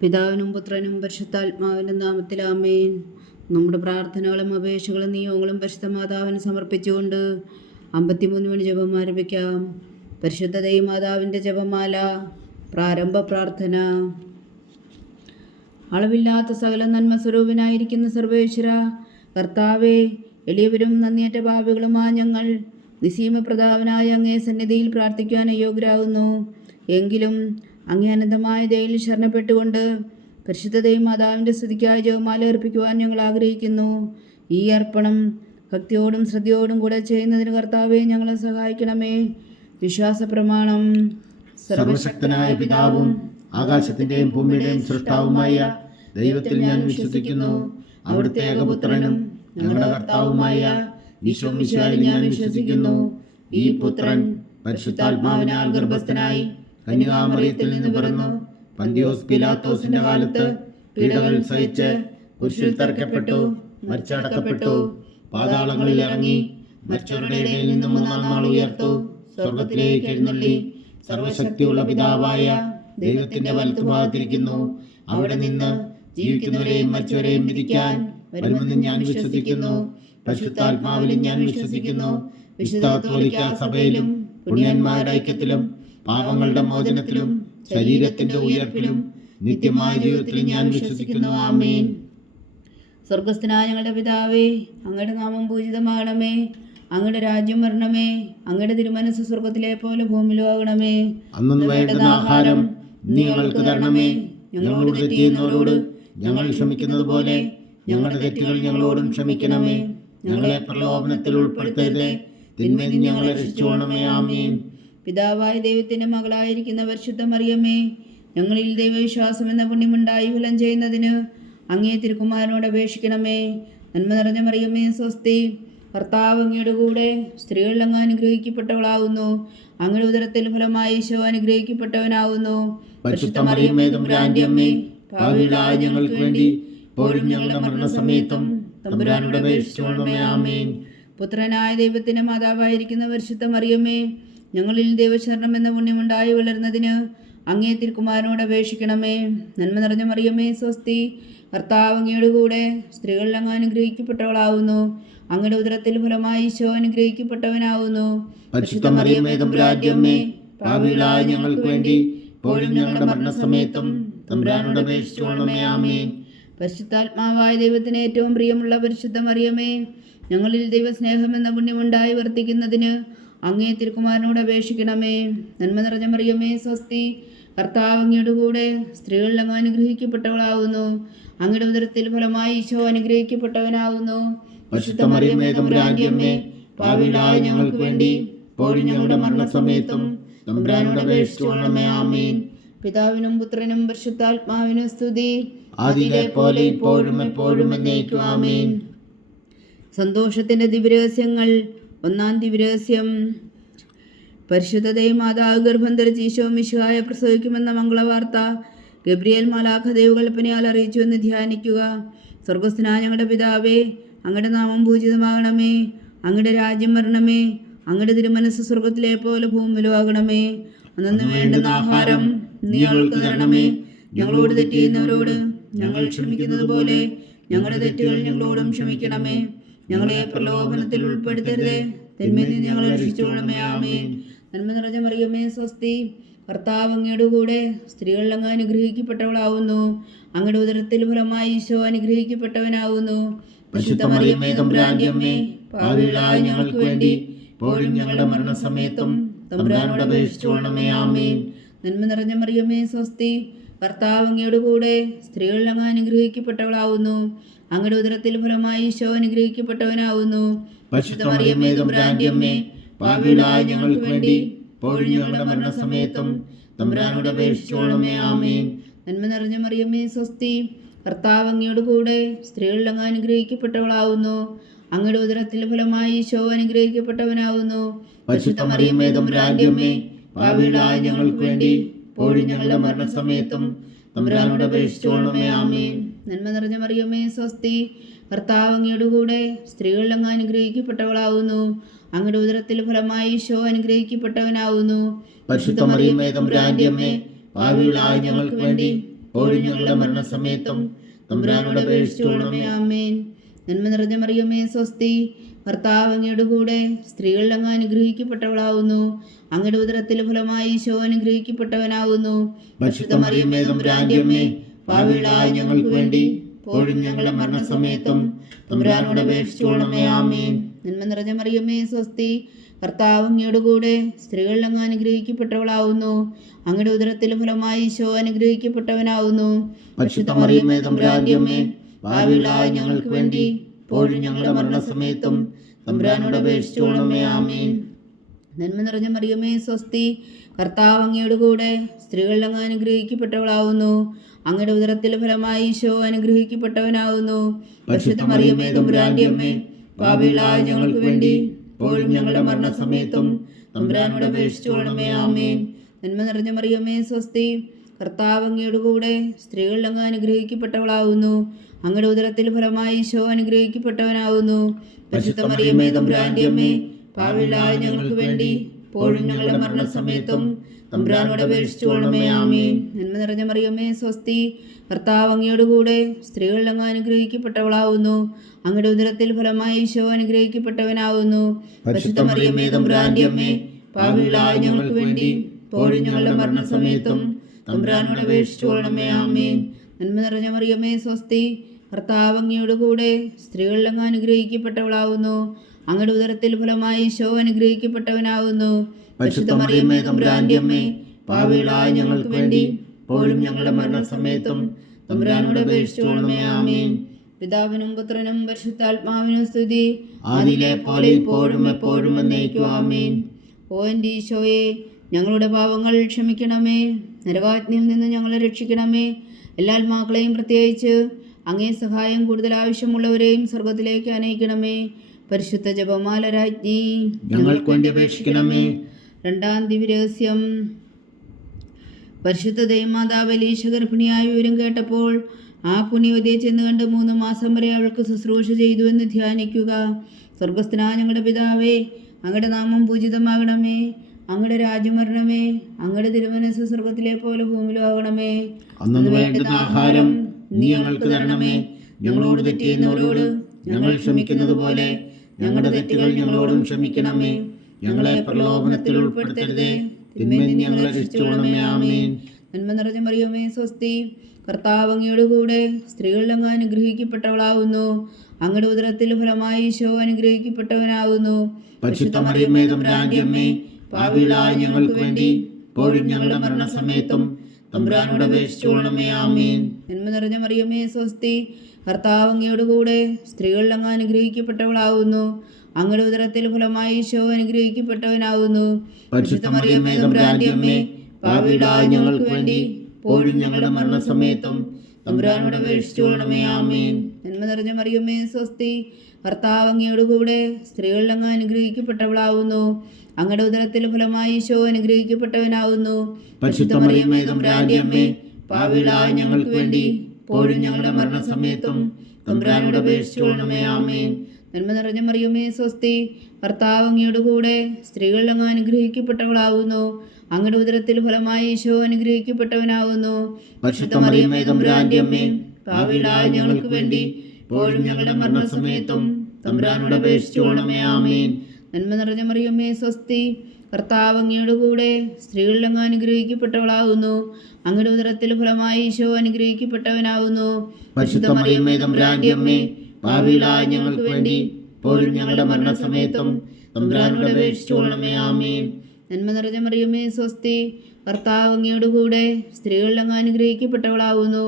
പിതാവിനും പുത്രനും പരിശുദ്ധാത്മാവിൻ്റെ നാമത്തിൽ ആമേൻ. നമ്മുടെ പ്രാർത്ഥനകളും അപേക്ഷകളും നിയോഗങ്ങളും പരിശുദ്ധ മാതാവിന് സമർപ്പിച്ചുകൊണ്ട് 53 മണി ജപം ആരംഭിക്കാം. പരിശുദ്ധ ദൈവമാതാവിൻ്റെ ജപമാല. പ്രാരംഭ പ്രാർത്ഥന. അളവില്ലാത്ത സകല നന്മ സ്വരൂപനായിരിക്കുന്ന സർവേശ്വര കർത്താവേ, എളിയവരും നന്ദിയേറ്റ പാപികളുമായ ഞങ്ങൾ നിസീമപ്രതാപനായ അങ്ങേ സന്നിധിയിൽ പ്രാർത്ഥിക്കുവാൻ അയോഗ്യരാകുന്നു. എങ്കിലും അങ്ങേ അനന്തമായ ദയയിൽ ശരണപ്പെട്ടുകൊണ്ട് പരിശുദ്ധ ദൈവമാതാവിൻ്റെ സ്തുതിക്കായി ജപമാല അർപ്പിക്കുവാൻ ഞങ്ങൾ ആഗ്രഹിക്കുന്നു. ഈ അർപ്പണം ഭക്തിയോടും ശ്രദ്ധയോടും കൂടെ ചെയ്യുന്നതിന് കർത്താവെ ഞങ്ങളെ സഹായിക്കണമേ. വിശ്വാസ പ്രമാണം. സർവശക്തനായ പിതാവും ആകാശത്തിന്റെയും ഭൂമിയുടെയും സൃഷ്ടാവുമായ ദൈവത്തിൽ ഞാൻ വിശ്വസിക്കുന്നു. അവിടുത്തെ ഏകപുത്രനും ഞങ്ങളുടെ കർത്താവുമായ ഈശോ മിശിഹായിൽ ഞാൻ വിശ്വസിക്കുന്നു. ഈ പുത്രൻ പരിശുദ്ധാത്മാവിനാൽ ഗർഭസ്ഥനായി കന്യകാമറിയത്തിൽ നിന്ന് പിറന്നു. പന്തിയോസ് പിലാത്തോസിന്റെ കാലത്ത് പീഡകൾ സഹിച്ച് കുരിശിൽ തറയ്ക്കപ്പെട്ടു, മരിച്ചടക്കപ്പെട്ടു, പാതാളങ്ങളിൽ ഇറങ്ങി, മരിച്ചവരുടെ ഇടയിൽ നിന്നും 3-ാം നാൾ ഉയർത്തു, സ്വർഗത്തിലേക്ക് എഴുന്നള്ളി, സർവശക്തിയുള്ള പിതാവായ ദൈവത്തിന്റെ വലത്തുഭാഗത്തിരിക്കുന്നു. അവിടെ നിന്ന് ജീവിക്കുന്നവരെയും മരിച്ചവരെയും വിധിക്കാൻ വരുമെന്ന് ഞാൻ വിശ്വസിക്കുന്നു. പരിശുദ്ധാത്മാവിലും ഞാൻ വിശ്വസിക്കുന്നു. വിശുദ്ധ കത്തോലിക്കാ സഭയിലും പുണ്യന്മാരുടെ ഐക്യത്തിലും പാപങ്ങളുടെ മോചനത്തിലും ശരീരത്തിന്റെ ഉയർപ്പിലും നിത്യമായ ജീവിതത്തിലും ഞാൻ വിശ്വസിക്കുന്നു. ആമേൻ. സ്വർഗസ്ഥനായ ഞങ്ങളുടെ പിതാവേ, അങ്ങയുടെ നാമം പൂജിതമാകണമേ. അങ്ങയുടെ രാജ്യം വരണമേ. അങ്ങയുടെ തിരുമനസ്സ് സ്വർഗത്തിലെ പോലെ ഭൂമിയിലും ആകണമേ. അന്നു വേണ്ടുന്ന ആഹാരം നീ ഞങ്ങൾക്ക് തരണമേ. ഞങ്ങളോട് തെറ്റ് ചെയ്യുന്നവരോട് ഞങ്ങൾ ക്ഷമിക്കുന്നത് പോലെ ഞങ്ങളുടെ തെറ്റുകൾ ഞങ്ങളോടും ക്ഷമിക്കണമേ. ഞങ്ങളെ പ്രലോഭനത്തിൽ ഉൾപ്പെടുത്തരുതേ, തിന്മയിൽ നിന്ന് ഞങ്ങളെ രക്ഷിച്ചുകൊള്ളണമേ. ആമേൻ. പിതാവായ ദൈവത്തിന്റെ മകളായിരിക്കുന്ന പരിശുദ്ധ മറിയമ്മേ, ഞങ്ങളിൽ ദൈവവിശ്വാസം എന്ന പുണ്യമുണ്ടായി ഫലം ചെയ്യുന്നതിന് അങ്ങേ തിരുക്കുമാരനോട് അപേക്ഷിക്കണമേ. നന്മ നിറഞ്ഞ മറിയമ്മേ സ്വസ്തി, കർത്താവ് അങ്ങയുടെ കൂടെ സ്ത്രീകളിൽ അങ്ങ് അനുഗ്രഹിക്കപ്പെട്ടവളാകുന്നു. അങ്ങയുടെ ഉദരത്തിൽ ഫലമായി ഈശോ അനുഗ്രഹിക്കപ്പെട്ടവനാകുന്നു. പരിശുദ്ധ മറിയമ്മേ തമ്പുരാന്റെ അമ്മേ, പാപികളായ ഞങ്ങൾക്ക് വേണ്ടി ഇപ്പോഴും ഞങ്ങളുടെ മരണസമയത്തും തമ്പുരാനോട് അപേക്ഷിച്ചുകൊള്ളണമേ. ആമേൻ. പുത്രനായ ദൈവത്തിന്റെ മാതാവായിരിക്കുന്ന പരിശുദ്ധ മറിയമ്മേ, ഞങ്ങളിൽ ദൈവശരണം എന്ന പുണ്യമുണ്ടായി വളരുന്നതിന് അങ്ങേ തിരുക്കുമാരനോട് അപേക്ഷിക്കണമേ. നന്മ നിറഞ്ഞ മറിയമ്മേ സ്വസ്തി, കർത്താവ് അങ്ങയുടെ കൂടെ സ്ത്രീകളിൽ അങ്ങ് അനുഗ്രഹിക്കപ്പെട്ടവളാവുന്നു. അങ്ങയുടെ ഉദരത്തിൽ ഫലമായി ഈശോ അനുഗ്രഹിക്കപ്പെട്ടവനാവുന്നു. പരിശുദ്ധ മറിയമ്മേ തമ്പുരാന്റെ അമ്മേ, പാപികളായ ഞങ്ങൾക്ക് വേണ്ടി ഇപ്പോഴും ഞങ്ങളുടെ മരണസമയത്തും തമ്പുരാനോട് അപേക്ഷിച്ചുകൊള്ളണമേ. ആമേൻ. പരിശുദ്ധാത്മാവായ ദൈവത്തിന് ഏറ്റവും പ്രിയമുള്ള പരിശുദ്ധ മറിയമ്മേ, ഞങ്ങളിൽ ദൈവസ്നേഹം എന്ന പുണ്യമുണ്ടായി വർത്തിക്കുന്നതിന് അങ്ങേ തിരുക്കുമാരനോട് അപേക്ഷിക്കണമേ. നന്മ നിറഞ്ഞ മറിയമ്മേ സ്വസ്തി, കർത്താവ് അങ്ങയുടെ കൂടെ സ്ത്രീകളിൽ അങ്ങ് അനുഗ്രഹിക്കപ്പെട്ടവളാവുന്നു. അങ്ങയുടെ ഉദരത്തിൽ ഫലമായി ഈശോ അനുഗ്രഹിക്കപ്പെട്ടവനാവുന്നു. പരിശുദ്ധ മറിയമ്മേ തമ്പുരാന്റെ അമ്മേ, പാപികളായ ഞങ്ങൾക്ക് വേണ്ടി ഇപ്പോഴും ഞങ്ങളുടെ മരണസമയത്തും തമ്പുരാനോട് അപേക്ഷിച്ചുകൊള്ളണമേ. ആമേൻ. പിതാവിനും പുത്രനും പരിശുദ്ധാത്മാവിനും സ്തുതി, ആദിയിലെ പോലെ ഇപ്പോഴും എപ്പോഴും എന്നേക്കും. ആമേൻ. സന്തോഷത്തിന്റെ ദിവ്യരഹസ്യങ്ങൾ. 1-ാം ദിവ്യരഹസ്യം. പരിശുദ്ധ ദൈവമാതാവ് ഗർഭം ധരിച്ച് ഈശോ മിശിഹായെ പ്രസവിക്കുമെന്ന മംഗളവാർത്ത ഗബ്രിയേൽ മാലാഖ ദൈവകൽപ്പനയാൽ അറിയിച്ചു എന്ന് ധ്യാനിക്കുക. സ്വർഗസ്ഥനായ ഞങ്ങളുടെ പിതാവേ, അങ്ങയുടെ നാമം പൂജിതമാകണമേ. അങ്ങയുടെ രാജ്യം വരണമേ. അങ്ങയുടെ തിരുമനസ്സ് സ്വർഗത്തിലെ പോലെ ഭൂമിയിലും ആകണമേ. അന്നു വേണ്ടുന്ന ആഹാരം നീ ഞങ്ങൾക്ക് തരണമേ. ഞങ്ങളോട് തെറ്റ് ചെയ്യുന്നവരോട് ഞങ്ങൾ ക്ഷമിക്കുന്നത് പോലെ ഞങ്ങളുടെ തെറ്റുകൾ ഞങ്ങളോടും ക്ഷമിക്കണമേ. ഞങ്ങളെ പ്രലോഭനത്തിൽ ഉൾപ്പെടുത്തരുതേ, തിന്മയിൽ നിന്ന് ഞങ്ങളെ രക്ഷിച്ചുകൊള്ളണമേ. ആമേൻ. നന്മ നിറഞ്ഞ മറിയമ്മേ സ്വസ്തി, കർത്താവ് അങ്ങയുടെ കൂടെ സ്ത്രീകളിൽ അങ്ങ് അനുഗ്രഹിക്കപ്പെട്ടവളാവുന്നു. അങ്ങയുടെ ഉദരത്തിൽ ഫലമായി ഈശോ അനുഗ്രഹിക്കപ്പെട്ടവനാവുന്നു. പരിശുദ്ധ മറിയമ്മേ തമ്പുരാന്റെ അമ്മേ, പാപികളായ ഞങ്ങൾക്ക് വേണ്ടി ഇപ്പോഴും ഞങ്ങളുടെ മരണസമയത്തും തമ്പുരാനോട് അപേക്ഷിച്ചുകൊള്ളണമേ. ആമേൻ. നന്മ നിറഞ്ഞ മറിയമ്മേ സ്വസ്തി, കർത്താവ് അങ്ങയുടെ കൂടെ സ്ത്രീകളിൽ അങ്ങ് അനുഗ്രഹിക്കപ്പെട്ടവളാവുന്നു. അങ്ങയുടെ ഉദരത്തിൽ ഫലമായി ഈശോ അനുഗ്രഹിക്കപ്പെട്ടവനാവുന്നു. പരിശുദ്ധ മറിയമ്മേ തമ്പുരാന്റെ അമ്മേ, പാപികളായ ഞങ്ങൾക്ക് വേണ്ടി ഇപ്പോഴും ഞങ്ങളുടെ മരണസമയത്തും തമ്പുരാനോട് അപേക്ഷിച്ചുകൊള്ളണമേ. ആമേൻ. നന്മ നിറഞ്ഞ മറിയമ്മേ സ്വസ്തി, കർത്താവ് അങ്ങയുടെ കൂടെ സ്ത്രീകളിൽ അങ്ങ് അനുഗ്രഹിക്കപ്പെട്ടവളാവുന്നു. അങ്ങയുടെ ഉദരത്തിൽ ഫലമായി ഈശോ അനുഗ്രഹിക്കപ്പെട്ടവനാവുന്നു. പരിശുദ്ധ മറിയമ്മേ തമ്പുരാന്റെ അമ്മേ, പാപികളായ ഞങ്ങൾക്ക് വേണ്ടി ഇപ്പോഴും ഞങ്ങളുടെ മരണസമയത്തും തമ്പുരാനോട് അപേക്ഷിച്ചുകൊള്ളണമേ. ആമേൻ. നന്മ നിറഞ്ഞ മറിയമ്മേ സ്വസ്തി, കർത്താവ് അങ്ങയുടെ കൂടെ സ്ത്രീകളിൽ അങ്ങ് അനുഗ്രഹിക്കപ്പെട്ടവളാവുന്നു. അങ്ങയുടെ ഉദരത്തിൽ ഫലമായി ഈശോ അനുഗ്രഹിക്കപ്പെട്ടവനാവുന്നു. പരിശുദ്ധ മറിയമ്മേ തമ്പുരാന്റെ അമ്മേ, പാപികളായ ഞങ്ങൾക്ക് വേണ്ടി ഇപ്പോഴും ഞങ്ങളുടെ മരണസമയത്തും തമ്പുരാനോട് അപേക്ഷിച്ചുകൊള്ളണമേ. ആമേൻ. നന്മ നിറഞ്ഞ മറിയമേ സ്വസ്തി, കർത്താവ് അങ്ങയുടെ കൂടെ സ്ത്രീകളിൽ അങ്ങ് അനുഗ്രഹിക്കപ്പെട്ടവളാവുന്നു. അങ്ങയുടെ ഉദരത്തിൽ ഫലമായി ഈശോ അനുഗ്രഹിക്കപ്പെട്ടവനാവുന്നു. പരിശുദ്ധ മറിയമേ തമ്പുരാന്റെ അമ്മേ, പാപികളായ ഞങ്ങൾക്ക് വേണ്ടി ഇപ്പോഴും ഞങ്ങളുടെ മരണസമയത്തും തമ്പുരാനോട് അപേക്ഷിച്ചുകൊള്ളണമേ. ആമേൻ. നന്മ നിറഞ്ഞ മറിയമേ സ്വസ്തി, കർത്താവ് അങ്ങയുടെ കൂടെ സ്ത്രീകളിൽ അങ്ങ് അനുഗ്രഹിക്കപ്പെട്ടവളാവുന്നു. അങ്ങയുടെ ഉദരത്തിൽ ഫലമായി ഈശോ അനുഗ്രഹിക്കപ്പെട്ടവനാവുന്നു. പരിശുദ്ധ മറിയമേ തമ്പുരാന്റെ അമ്മേ, പാപികളായ ഞങ്ങൾക്ക് വേണ്ടി ഇപ്പോഴും ഞങ്ങളുടെ മരണസമയത്തും തമ്പുരാനോട് അപേക്ഷിച്ചുകൊള്ളണമേ. ആമേൻ. നന്മ നിറഞ്ഞ മറിയമേ സ്വസ്തി, കർത്താവ് അങ്ങയുടെ കൂടെ സ്ത്രീകളിൽ അങ്ങ് അനുഗ്രഹിക്കപ്പെട്ടവളാവുന്നു. അങ്ങയുടെ ഉദരത്തിൽ ഫലമായി ഈശോ അനുഗ്രഹിക്കപ്പെട്ടവനാവുന്നു. പരിശുദ്ധ മറിയമേ തമ്പുരാന്റെ അമ്മേ, പാപികളായ ഞങ്ങൾക്ക് വേണ്ടി ഇപ്പോഴും ഞങ്ങളുടെ മരണസമയത്തും തമ്പുരാനോട് അപേക്ഷിച്ചുകൊള്ളണമേ. ആമേൻ. നന്മ നിറഞ്ഞ മറിയമേ സ്വസ്തി, കർത്താവ് അങ്ങയുടെ കൂടെ സ്ത്രീകളിൽ അങ്ങ് അനുഗ്രഹിക്കപ്പെട്ടവളാവുന്നു. അങ്ങയുടെ ഉദരത്തിൽ ഫലമായി ഈശോ അനുഗ്രഹിക്കപ്പെട്ടവനാവുന്നു. പരിശുദ്ധ മറിയമേ തമ്പുരാന്റെ അമ്മേ, പാപികളായ ഞങ്ങൾക്ക് വേണ്ടി ഇപ്പോഴും ഞങ്ങളുടെ മരണസമയത്തും തമ്പുരാനോട് അപേക്ഷിച്ചുകൊള്ളണമേ. ആമേൻ. നന്മ നിറഞ്ഞ മറിയമേ സ്വസ്തി, കർത്താവ് അങ്ങയുടെ കൂടെ സ്ത്രീകളിൽ അങ്ങ് അനുഗ്രഹിക്കപ്പെട്ടവളാവുന്നു. അങ്ങയുടെ ഉദരത്തിൽ ഫലമായി ഈശോ അനുഗ്രഹിക്കപ്പെട്ടവനാവുന്നു. പരിശുദ്ധ മറിയമേ തമ്പുരാന്റെ അമ്മേ, പാപികളായ ഞങ്ങൾക്ക് വേണ്ടി ഇപ്പോഴും ഞങ്ങളുടെ മരണസമയത്തും തമ്പുരാനോട് അപേക്ഷിച്ചുകൊള്ളണമേ. ആമേൻ. നന്മ നിറഞ്ഞ മറിയമേ സ്വസ്തി, കർത്താവ് അങ്ങയുടെ കൂടെ സ്ത്രീകളിൽ അങ്ങ് അനുഗ്രഹിക്കപ്പെട്ടവളാവുന്നു. അങ്ങയുടെ ഉദരത്തിൽ ഫലമായി ഈശോ അനുഗ്രഹിക്കപ്പെട്ടവനാവുന്നു. പരിശുദ്ധ മറിയമേ തമ്പുരാന്റെ അമ്മേ, പാപികളായ ഞങ്ങൾക്ക് വേണ്ടി ഇപ്പോഴും ഞങ്ങളുടെ മരണസമയത്തും തമ്പുരാനോട് അപേക്ഷിച്ചുകൊള്ളണമേ. ആമേൻ. പിതാവിനും പുത്രനും പരിശുദ്ധാത്മാവിനും സ്തുതി, ആദിയിലെ പോലെ ഇപ്പോഴും എപ്പോഴും എന്നേക്കും. ആമേൻ. ഓ എൻ്റെ ഈശോയെ, ഞങ്ങളുടെ പാപങ്ങൾ ക്ഷമിക്കണമേ. നരകാഗ്നിയിൽ നിന്ന് ഞങ്ങളെ രക്ഷിക്കണമേ. എല്ലാ ആത്മാക്കളെയും, പ്രത്യേകിച്ച് അങ്ങേ സഹായം കൂടുതൽ ആവശ്യമുള്ളവരെയും സ്വർഗത്തിലേക്ക് അനയിക്കണമേ. പരിശുദ്ധ ജപമാല രാജ്ഞി, ഞങ്ങൾക്ക് വേണ്ടി അപേക്ഷിക്കണമേ. രണ്ടാം ദിവ്യരഹസ്യം. പരിശുദ്ധ ദൈവമാതാവ് എലീശ ഗർഭിണിയായ വിവരം കേട്ടപ്പോൾ ആ പുണ്യവതിയെ ചെന്ന് കണ്ട് 3 മാസം വരെ അവൾക്ക് ശുശ്രൂഷ ചെയ്തു എന്ന് ധ്യാനിക്കുക. സ്വർഗസ്ഥനായ ഞങ്ങളുടെ പിതാവേ, അങ്ങയുടെ നാമം പൂജിതമാകണമേ. അങ്ങയുടെ രാജ്യം വരണമേ. അങ്ങയുടെ തിരുമനസ്സ് സ്വർഗത്തിലെ പോലെ ഭൂമിയിലും ആകണമേ. അന്നു വേണ്ടുന്ന ആഹാരം നീ ഞങ്ങൾക്ക് തരണമേ. ഞങ്ങളോട് തെറ്റ് ചെയ്യുന്നവരോട് ഞങ്ങൾ ക്ഷമിക്കുന്നത് പോലെ ഞങ്ങളുടെ തെറ്റുകൾ ഞങ്ങളോടും ക്ഷമിക്കണമേ. ഞങ്ങളെ പ്രലോഭനത്തിൽ ഉൾപ്പെടുത്തരുതേ, തിന്മയിൽ നിന്ന് ഞങ്ങളെ രക്ഷിച്ചുകൊള്ളണമേ. ആമേൻ. നന്മ നിറഞ്ഞ മറിയമേ സ്വസ്തി, കർത്താവ് അങ്ങയുടെ കൂടെ സ്ത്രീകളിൽ അങ്ങ് അനുഗ്രഹിക്കപ്പെട്ടവളാവുന്നു. അങ്ങയുടെ ഉദരത്തിൽ ഫലമായി ഈശോ അനുഗ്രഹിക്കപ്പെട്ടവനാവുന്നു. പരിശുദ്ധ മറിയമേ തമ്പുരാന്റെ അമ്മേ, പാപികളായ ഞങ്ങൾക്ക് വേണ്ടി ഇപ്പോഴും ഞങ്ങളുടെ മരണസമയത്തും തമ്പുരാനോട് അപേക്ഷിച്ചുകൊള്ളണമേ. ആമേൻ. നന്മ നിറഞ്ഞ മറിയമേ സ്വസ്തി, കർത്താവ് അങ്ങയുടെ കൂടെ സ്ത്രീകളിൽ അങ്ങ് അനുഗ്രഹിക്കപ്പെട്ടവളാവുന്നു. അങ്ങയുടെ ഉദരത്തിൽ ഫലമായി ഈശോ അനുഗ്രഹിക്കപ്പെട്ടവനാവുന്നു. പരിശുദ്ധ മറിയമേ തമ്പുരാന്റെ അമ്മേ, പാപികളായ ഞങ്ങൾക്ക് വേണ്ടി ഇപ്പോഴും ഞങ്ങളുടെ മരണസമയത്തും തമ്പുരാനോട് അപേക്ഷിച്ചുകൊള്ളണമേ. ആമേൻ. നന്മ നിറഞ്ഞ മറിയമേ സ്വസ്തി, കർത്താവ് അങ്ങയുടെ കൂടെ സ്ത്രീകളിൽ അങ്ങ് അനുഗ്രഹിക്കപ്പെട്ടവളാവുന്നു. അങ്ങയുടെ ഉദരത്തിൽ ഫലമായി ഈശോ അനുഗ്രഹിക്കപ്പെട്ടവനാവുന്നു. പരിശുദ്ധ മറിയമേ തമ്പുരാന്റെ അമ്മേ, പാപികളായ ഞങ്ങൾക്ക് വേണ്ടി ഇപ്പോഴും ഞങ്ങളുടെ മരണസമയത്തും തമ്പുരാനോട് അപേക്ഷിച്ചുകൊള്ളണമേ. ആമേൻ. നന്മ നിറഞ്ഞ മറിയമേ സ്വസ്തി, കർത്താവ് അങ്ങയുടെ കൂടെ സ്ത്രീകളിൽ അങ്ങ് അനുഗ്രഹിക്കപ്പെട്ടവളാവുന്നു. അങ്ങയുടെ ഉദരത്തിൽ ഫലമായി ഈശോ അനുഗ്രഹിക്കപ്പെട്ടവനാവുന്നു. പരിശുദ്ധ മറിയമേ തമ്പുരാന്റെ അമ്മേ, പാപികളായ ഞങ്ങൾക്ക് വേണ്ടി ഇപ്പോഴും ഞങ്ങളുടെ മരണസമയത്തും തമ്പുരാനോട് അപേക്ഷിച്ചുകൊള്ളണമേ. ആമേൻ. നന്മ നിറഞ്ഞ മറിയമേ സ്വസ്തി, കർത്താവ് അങ്ങയുടെ കൂടെ സ്ത്രീകളിൽ അങ്ങ് അനുഗ്രഹിക്കപ്പെട്ടവളാവുന്നു. അങ്ങയുടെ ഉദരത്തിൽ ഫലമായി ഈശോ അനുഗ്രഹിക്കപ്പെട്ടവനാവുന്നു. പരിശുദ്ധ മറിയമേ തമ്പുരാന്റെ അമ്മേ, പാപികളായ ഞങ്ങൾക്ക് വേണ്ടി ഇപ്പോഴും ഞങ്ങളുടെ മരണസമയത്തും തമ്പുരാനോട് അപേക്ഷിച്ചുകൊള്ളണമേ. ആമേൻ. നന്മ നിറഞ്ഞ മറിയമേ സ്വസ്തി, കർത്താവ് അങ്ങയുടെ കൂടെ സ്ത്രീകളിൽ അങ്ങ് അനുഗ്രഹിക്കപ്പെട്ടവളാവുന്നു.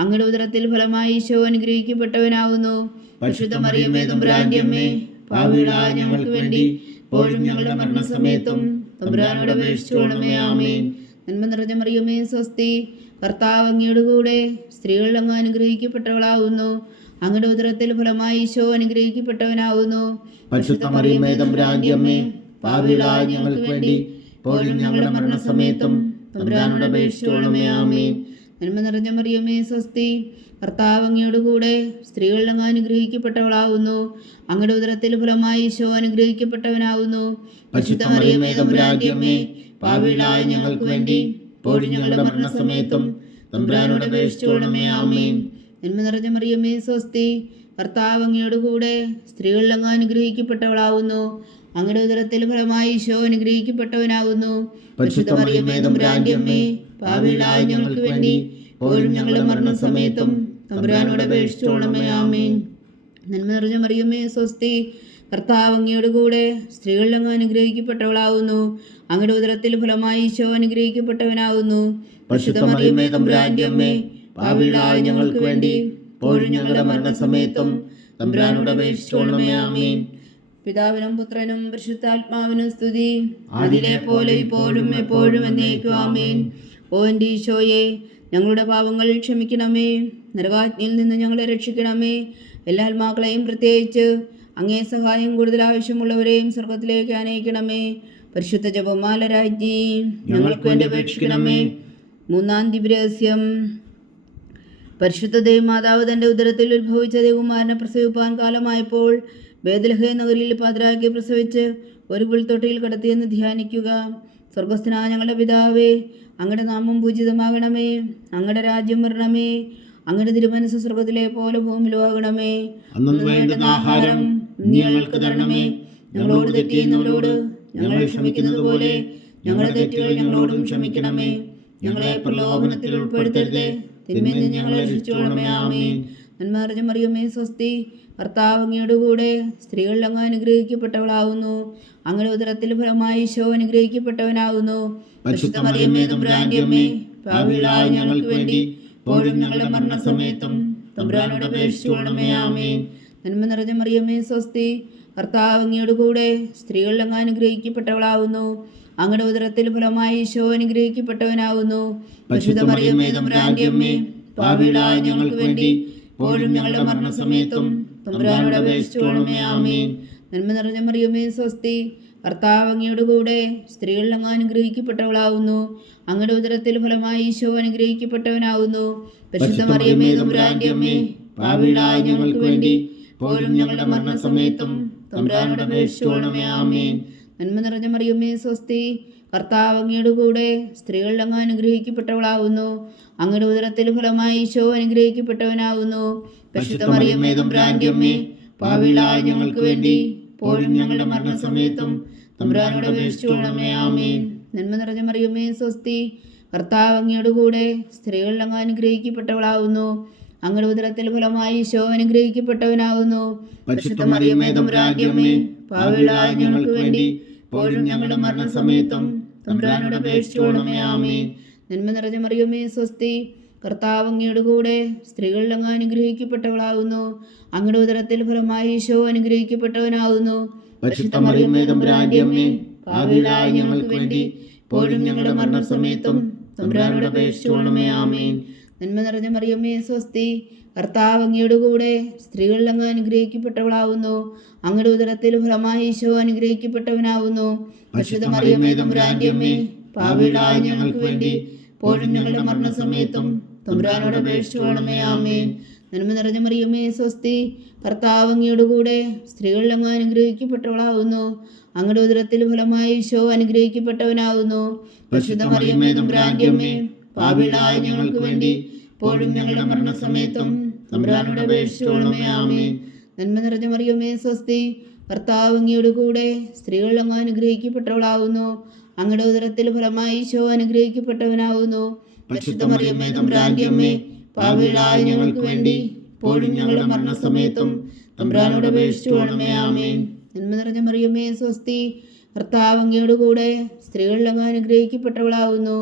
അങ്ങയുടെ ഉദരത്തിൽ ഫലമായി ഈശോ അനുഗ്രഹിക്കപ്പെട്ടവനാവുന്നു. പരിശുദ്ധ മറിയമേ തമ്പുരാന്റെ അമ്മേ, പാപികളായ ഞങ്ങൾക്ക് വേണ്ടി ഇപ്പോഴും ഞങ്ങളുടെ മരണസമയത്തും തമ്പുരാനോട് അപേക്ഷിച്ചുകൊള്ളണമേ. ആമേൻ. നന്മ നിറഞ്ഞ മറിയമേ സ്വസ്തി, കർത്താവ് അങ്ങയുടെ കൂടെ സ്ത്രീകളിൽ അങ്ങ് അനുഗ്രഹിക്കപ്പെട്ടവളാവുന്നു. അങ്ങയുടെ ഉദരത്തിൽ ഫലമായി ഈശോ അനുഗ്രഹിക്കപ്പെട്ടവനാവുന്നു. പരിശുദ്ധ മറിയമേ തമ്പുരാന്റെ അമ്മേ, പാപികളായ ഞങ്ങൾക്ക് വേണ്ടി ഇപ്പോഴും ഞങ്ങളുടെ മരണസമയത്തും തമ്പുരാനോട് അപേക്ഷിച്ചുകൊള്ളണമേ. ആമേൻ. നന്മ നിറഞ്ഞ മറിയമേ സ്വസ്തി, കർത്താവ് അങ്ങയുടെ കൂടെ സ്ത്രീകളിൽ അങ്ങ് അനുഗ്രഹിക്കപ്പെട്ടവളാവുന്നു. അങ്ങയുടെ ഉദരത്തിൽ ഫലമായി ഈശോ അനുഗ്രഹിക്കപ്പെട്ടവനാവുന്നു. പരിശുദ്ധ മറിയമേ തമ്പുരാന്റെ അമ്മേ, പാപികളായ ഞങ്ങൾക്ക് വേണ്ടി ഇപ്പോഴും ഞങ്ങളുടെ മരണസമയത്തും തമ്പുരാനോട് അപേക്ഷിച്ചുകൊള്ളണമേ. ആമേൻ. നന്മ നിറഞ്ഞ മറിയമേ സ്വസ്തി, കർത്താവ് അങ്ങയോട് കൂടെ സ്ത്രീകളിൽ അങ്ങ് അനുഗ്രഹിക്കപ്പെട്ടവളാവുന്നു. അങ്ങയുടെ ഉദരത്തിൽ ഫലമായി ഈശോ അനുഗ്രഹിക്കപ്പെട്ടവനാകുന്നു. പരിശുദ്ധ മറിയമേ തമ്പുരാന്റെ അമ്മേ, പാപികളായ ഞങ്ങൾക്ക് വേണ്ടി ഇപ്പോഴും ഞങ്ങളുടെ മരണസമയത്തും തമ്പുരാനോട് അപേക്ഷിച്ചുകൊള്ളണമേ. ആമേൻ. നന്മ നിറഞ്ഞ മറിയമേ സ്വസ്തി, കർത്താവ് അങ്ങയോട് കൂടെ സ്ത്രീകളിൽ അങ്ങ് അനുഗ്രഹിക്കപ്പെട്ടവളാവുന്നു. അങ്ങയുടെ ഉദരത്തിൽ ഫലമായി ഈശോ അനുഗ്രഹിക്കപ്പെട്ടവനാകുന്നു. പരിശുദ്ധ മറിയമേ തമ്പുരാന്റെ അമ്മേ, പാപികളായ ഞങ്ങൾക്ക് വേണ്ടി ഇപ്പോഴും ഞങ്ങളുടെ മരണസമയത്തും തമ്പുരാനോട് അപേക്ഷിച്ചുകൊള്ളണമേ. ആമേൻ. പിതാവിനും പുത്രനും പരിശുദ്ധാത്മാവിനും സ്തുതി, അതിലെ പോലെ ഇപ്പോഴും എപ്പോഴും എന്നേക്കും. ആമേൻ. ഓ എൻ്റെ ഈശോയെ, ഞങ്ങളുടെ പാപങ്ങൾ ക്ഷമിക്കണമേ, നരകാഗ്നിയിൽ നിന്ന് ഞങ്ങളെ രക്ഷിക്കണമേ. എല്ലാ ആത്മാക്കളെയും, പ്രത്യേകിച്ച് അങ്ങേ സഹായം കൂടുതൽ ആവശ്യമുള്ളവരെയും സ്വർഗത്തിലേക്ക് അനയിക്കണമേ. പരിശുദ്ധ ജപമാല രാജ്ഞി, ഞങ്ങൾക്ക് വേണ്ടി അപേക്ഷിക്കണമേ. മൂന്നാം ദിവ്യരഹസ്യം. പരിശുദ്ധ ദേവമാതാവ് തൻ്റെ ഉദരത്തിൽ ഉത്ഭവിച്ച ദേവകുമാരനെ പ്രസവിപ്പാൻ കാലമായപ്പോൾ ബേത്ലഹേം നഗരിയിൽ പാതിരാക്കി പ്രസവിച്ച് ഒരു പുൽത്തൊട്ടിയിൽ കിടത്തിയെന്ന് ധ്യാനിക്കുക. സ്വർഗസ്ഥനായ ഞങ്ങളുടെ പിതാവേ, അങ്ങയുടെ നാമം പൂജിതമാകണമേ. അങ്ങയുടെ രാജ്യം വരണമേ. അങ്ങയുടെ തിരുമനസ്സ് സ്വർഗത്തിലെ പോലെ ഭൂമിയിലും ആകണമേ. അന്നു വേണ്ടുന്ന ആഹാരം നീ ഞങ്ങൾക്ക് തരണമേ. ഞങ്ങളോട് തെറ്റ് ചെയ്യുന്നവരോട് ഞങ്ങൾ ക്ഷമിക്കുന്നത് പോലെ ഞങ്ങളുടെ തെറ്റുകൾ ഞങ്ങളോടും ക്ഷമിക്കണമേ. ഞങ്ങളെ പ്രലോഭനത്തിൽ ഉൾപ്പെടുത്തരുതേ, തിന്മയിൽ നിന്ന് ഞങ്ങളെ രക്ഷിച്ചുകൊള്ളണമേ. ആമേൻ. നന്മ നിറഞ്ഞ മറിയമേ സ്വസ്തി, കർത്താവ് അങ്ങയോട് കൂടെ സ്ത്രീകളിൽ അങ്ങ് അനുഗ്രഹിക്കപ്പെട്ടവളാകുന്നു. അങ്ങയുടെ ഉദരത്തിൽ ഫലമായി ഈശോ അനുഗ്രഹിക്കപ്പെട്ടവനാകുന്നു. പരിശുദ്ധ മറിയമേ തമ്പുരാന്റെ അമ്മേ, പാപികളായ ഞങ്ങൾക്ക് വേണ്ടി ഇപ്പോഴും ഞങ്ങളുടെ മരണസമയത്തും തമ്പുരാനോട് അപേക്ഷിച്ചുകൊള്ളണമേ. ആമേൻ. നന്മ നിറഞ്ഞ മറിയമേ സ്വസ്തി, കർത്താവ് അങ്ങയോട് കൂടെ സ്ത്രീകളിൽ അങ്ങ് അനുഗ്രഹിക്കപ്പെട്ടവളാകുന്നു. അങ്ങയുടെ ഉദരത്തിൽ ഫലമായി ഈശോ അനുഗ്രഹിക്കപ്പെട്ടവനാകുന്നു. പരിശുദ്ധ മറിയമേ തമ്പുരാന്റെ അമ്മേ, പാപികളായ ഞങ്ങൾക്ക് വേണ്ടി ഇപ്പോഴും ഞങ്ങളുടെ മരണസമയത്തും തമ്പുരാനോട് അപേക്ഷിച്ചുകൊള്ളണമേ. ആമേൻ. നന്മ നിറഞ്ഞ മറിയമേ സ്വസ്തി, കർത്താവ് അങ്ങയോട് കൂടെ സ്ത്രീകളിൽ അങ്ങ് അനുഗ്രഹിക്കപ്പെട്ടവളാകുന്നു. അങ്ങയുടെ ഉദരത്തിൽ ഫലമായി ഈശോ അനുഗ്രഹിക്കപ്പെട്ടവനാകുന്നു. പരിശുദ്ധ മറിയമേ തമ്പുരാന്റെ അമ്മേ, പാപികളായ ഞങ്ങൾക്ക് വേണ്ടി ഇപ്പോഴും ഞങ്ങളുടെ മരണസമയത്തും തമ്പുരാനോട് അപേക്ഷിച്ചുകൊള്ളണമേ. ആമേൻ. നന്മ നിറഞ്ഞ മറിയമേ സ്വസ്തി, കർത്താവ് അങ്ങയോട് കൂടെ സ്ത്രീകളിൽ അങ്ങ് അനുഗ്രഹിക്കപ്പെട്ടവളാകുന്നു. അങ്ങയുടെ ഉദരത്തിൽ ഫലമായി ഈശോ അനുഗ്രഹിക്കപ്പെട്ടവനാകുന്നു. പരിശുദ്ധ മറിയമേ തമ്പുരാന്റെ അമ്മേ, പാപികളായ ഞങ്ങൾക്ക് വേണ്ടി ഇപ്പോഴും ഞങ്ങളുടെ മരണസമയത്തും തമ്പുരാനോട് അപേക്ഷിച്ചുകൊള്ളണമേ. ആമേൻ. നന്മ നിറഞ്ഞ മറിയമേ സ്വസ്തി, കർത്താവ് അങ്ങയോട് കൂടെ സ്ത്രീകളിൽ അങ്ങ് അനുഗ്രഹിക്കപ്പെട്ടവളാകുന്നു. അങ്ങയുടെ ഉദരത്തിൽ ഫലമായി ഈശോ അനുഗ്രഹിക്കപ്പെട്ടവനാകുന്നു. പരിശുദ്ധ മറിയമേ തമ്പുരാന്റെ അമ്മേ, പാപികളായ ഞങ്ങൾക്ക് വേണ്ടി ഇപ്പോഴും ഞങ്ങളുടെ മരണസമയത്തും തമ്പുരാനോട് അപേക്ഷിച്ചുകൊള്ളണമേ. ആമേൻ. നന്മ നിറഞ്ഞ മറിയമേ സ്വസ്തി, കർത്താവ് അങ്ങയോട് കൂടെ സ്ത്രീകളിൽ അങ്ങ് അനുഗ്രഹിക്കപ്പെട്ടവളാകുന്നു. അങ്ങയുടെ ഉദരത്തിൽ ഫലമായി ഈശോ അനുഗ്രഹിക്കപ്പെട്ടവനാകുന്നു. പരിശുദ്ധ മറിയമേ തമ്പുരാന്റെ അമ്മേ, പാപികളായ ഞങ്ങൾക്ക് വേണ്ടി ഇപ്പോഴും ഞങ്ങളുടെ മരണസമയത്തും തമ്പുരാനോട് അപേക്ഷിച്ചുകൊള്ളണമേ. ആമേൻ. നന്മ നിറഞ്ഞ മറിയമേ സ്വസ്തി, കർത്താവ് അങ്ങയോട് കൂടെ സ്ത്രീകളിൽ അങ്ങ് അനുഗ്രഹിക്കപ്പെട്ടവളാകുന്നു. അങ്ങയുടെ ഉദരത്തിൽ ഫലമായി ഈശോ അനുഗ്രഹിക്കപ്പെട്ടവനാകുന്നു. പരിശുദ്ധ മറിയമേ തമ്പുരാന്റെ അമ്മേ, പാപികളായ ഞങ്ങൾക്ക് വേണ്ടി ഇപ്പോഴും ഞങ്ങളുടെ മരണസമയത്തും തമ്പുരാനോട് അപേക്ഷിച്ചുകൊള്ളണമേ. ആമേൻ. നന്മ നിറഞ്ഞ മറിയമേ സ്വസ്തി, കർത്താവ് അങ്ങയോട് കൂടെ സ്ത്രീകളിൽ അങ്ങ് അനുഗ്രഹിക്കപ്പെട്ടവളാകുന്നു. അങ്ങയുടെ ഉദരത്തിൽ ഫലമായി ഈശോ അനുഗ്രഹിക്കപ്പെട്ടവനാകുന്നു. പരിശുദ്ധ മറിയമേ തമ്പുരാന്റെ അമ്മേ, പാപികളായ ഞങ്ങൾക്ക് വേണ്ടി ഇപ്പോഴും ഞങ്ങളുടെ മരണസമയത്തും തമ്പുരാനോട് അപേക്ഷിച്ചുകൊള്ളണമേ. ആമേൻ. നന്മ നിറഞ്ഞ മറിയമേ സ്വസ്തി, കർത്താവ് അങ്ങയോട് കൂടെ സ്ത്രീകളിൽ അങ്ങ് അനുഗ്രഹിക്കപ്പെട്ടവളാകുന്നു. അങ്ങയുടെ ഉദരത്തിൽ ഫലമായി ഈശോ അനുഗ്രഹിക്കപ്പെട്ടവനാകുന്നു. പരിശുദ്ധ മറിയമേ തമ്പുരാന്റെ അമ്മേ, പാപികളായ ഞങ്ങൾക്ക് വേണ്ടി ഇപ്പോഴും ഞങ്ങളുടെ മരണസമയത്തും തമ്പുരാനോട് അപേക്ഷിച്ചുകൊള്ളണമേ. ആമേൻ. നന്മ നിറഞ്ഞ മറിയമേ സ്വസ്തി, കർത്താവ് അങ്ങയോട് കൂടെ സ്ത്രീകളിൽ അങ്ങ് അനുഗ്രഹിക്കപ്പെട്ടവളാകുന്നു.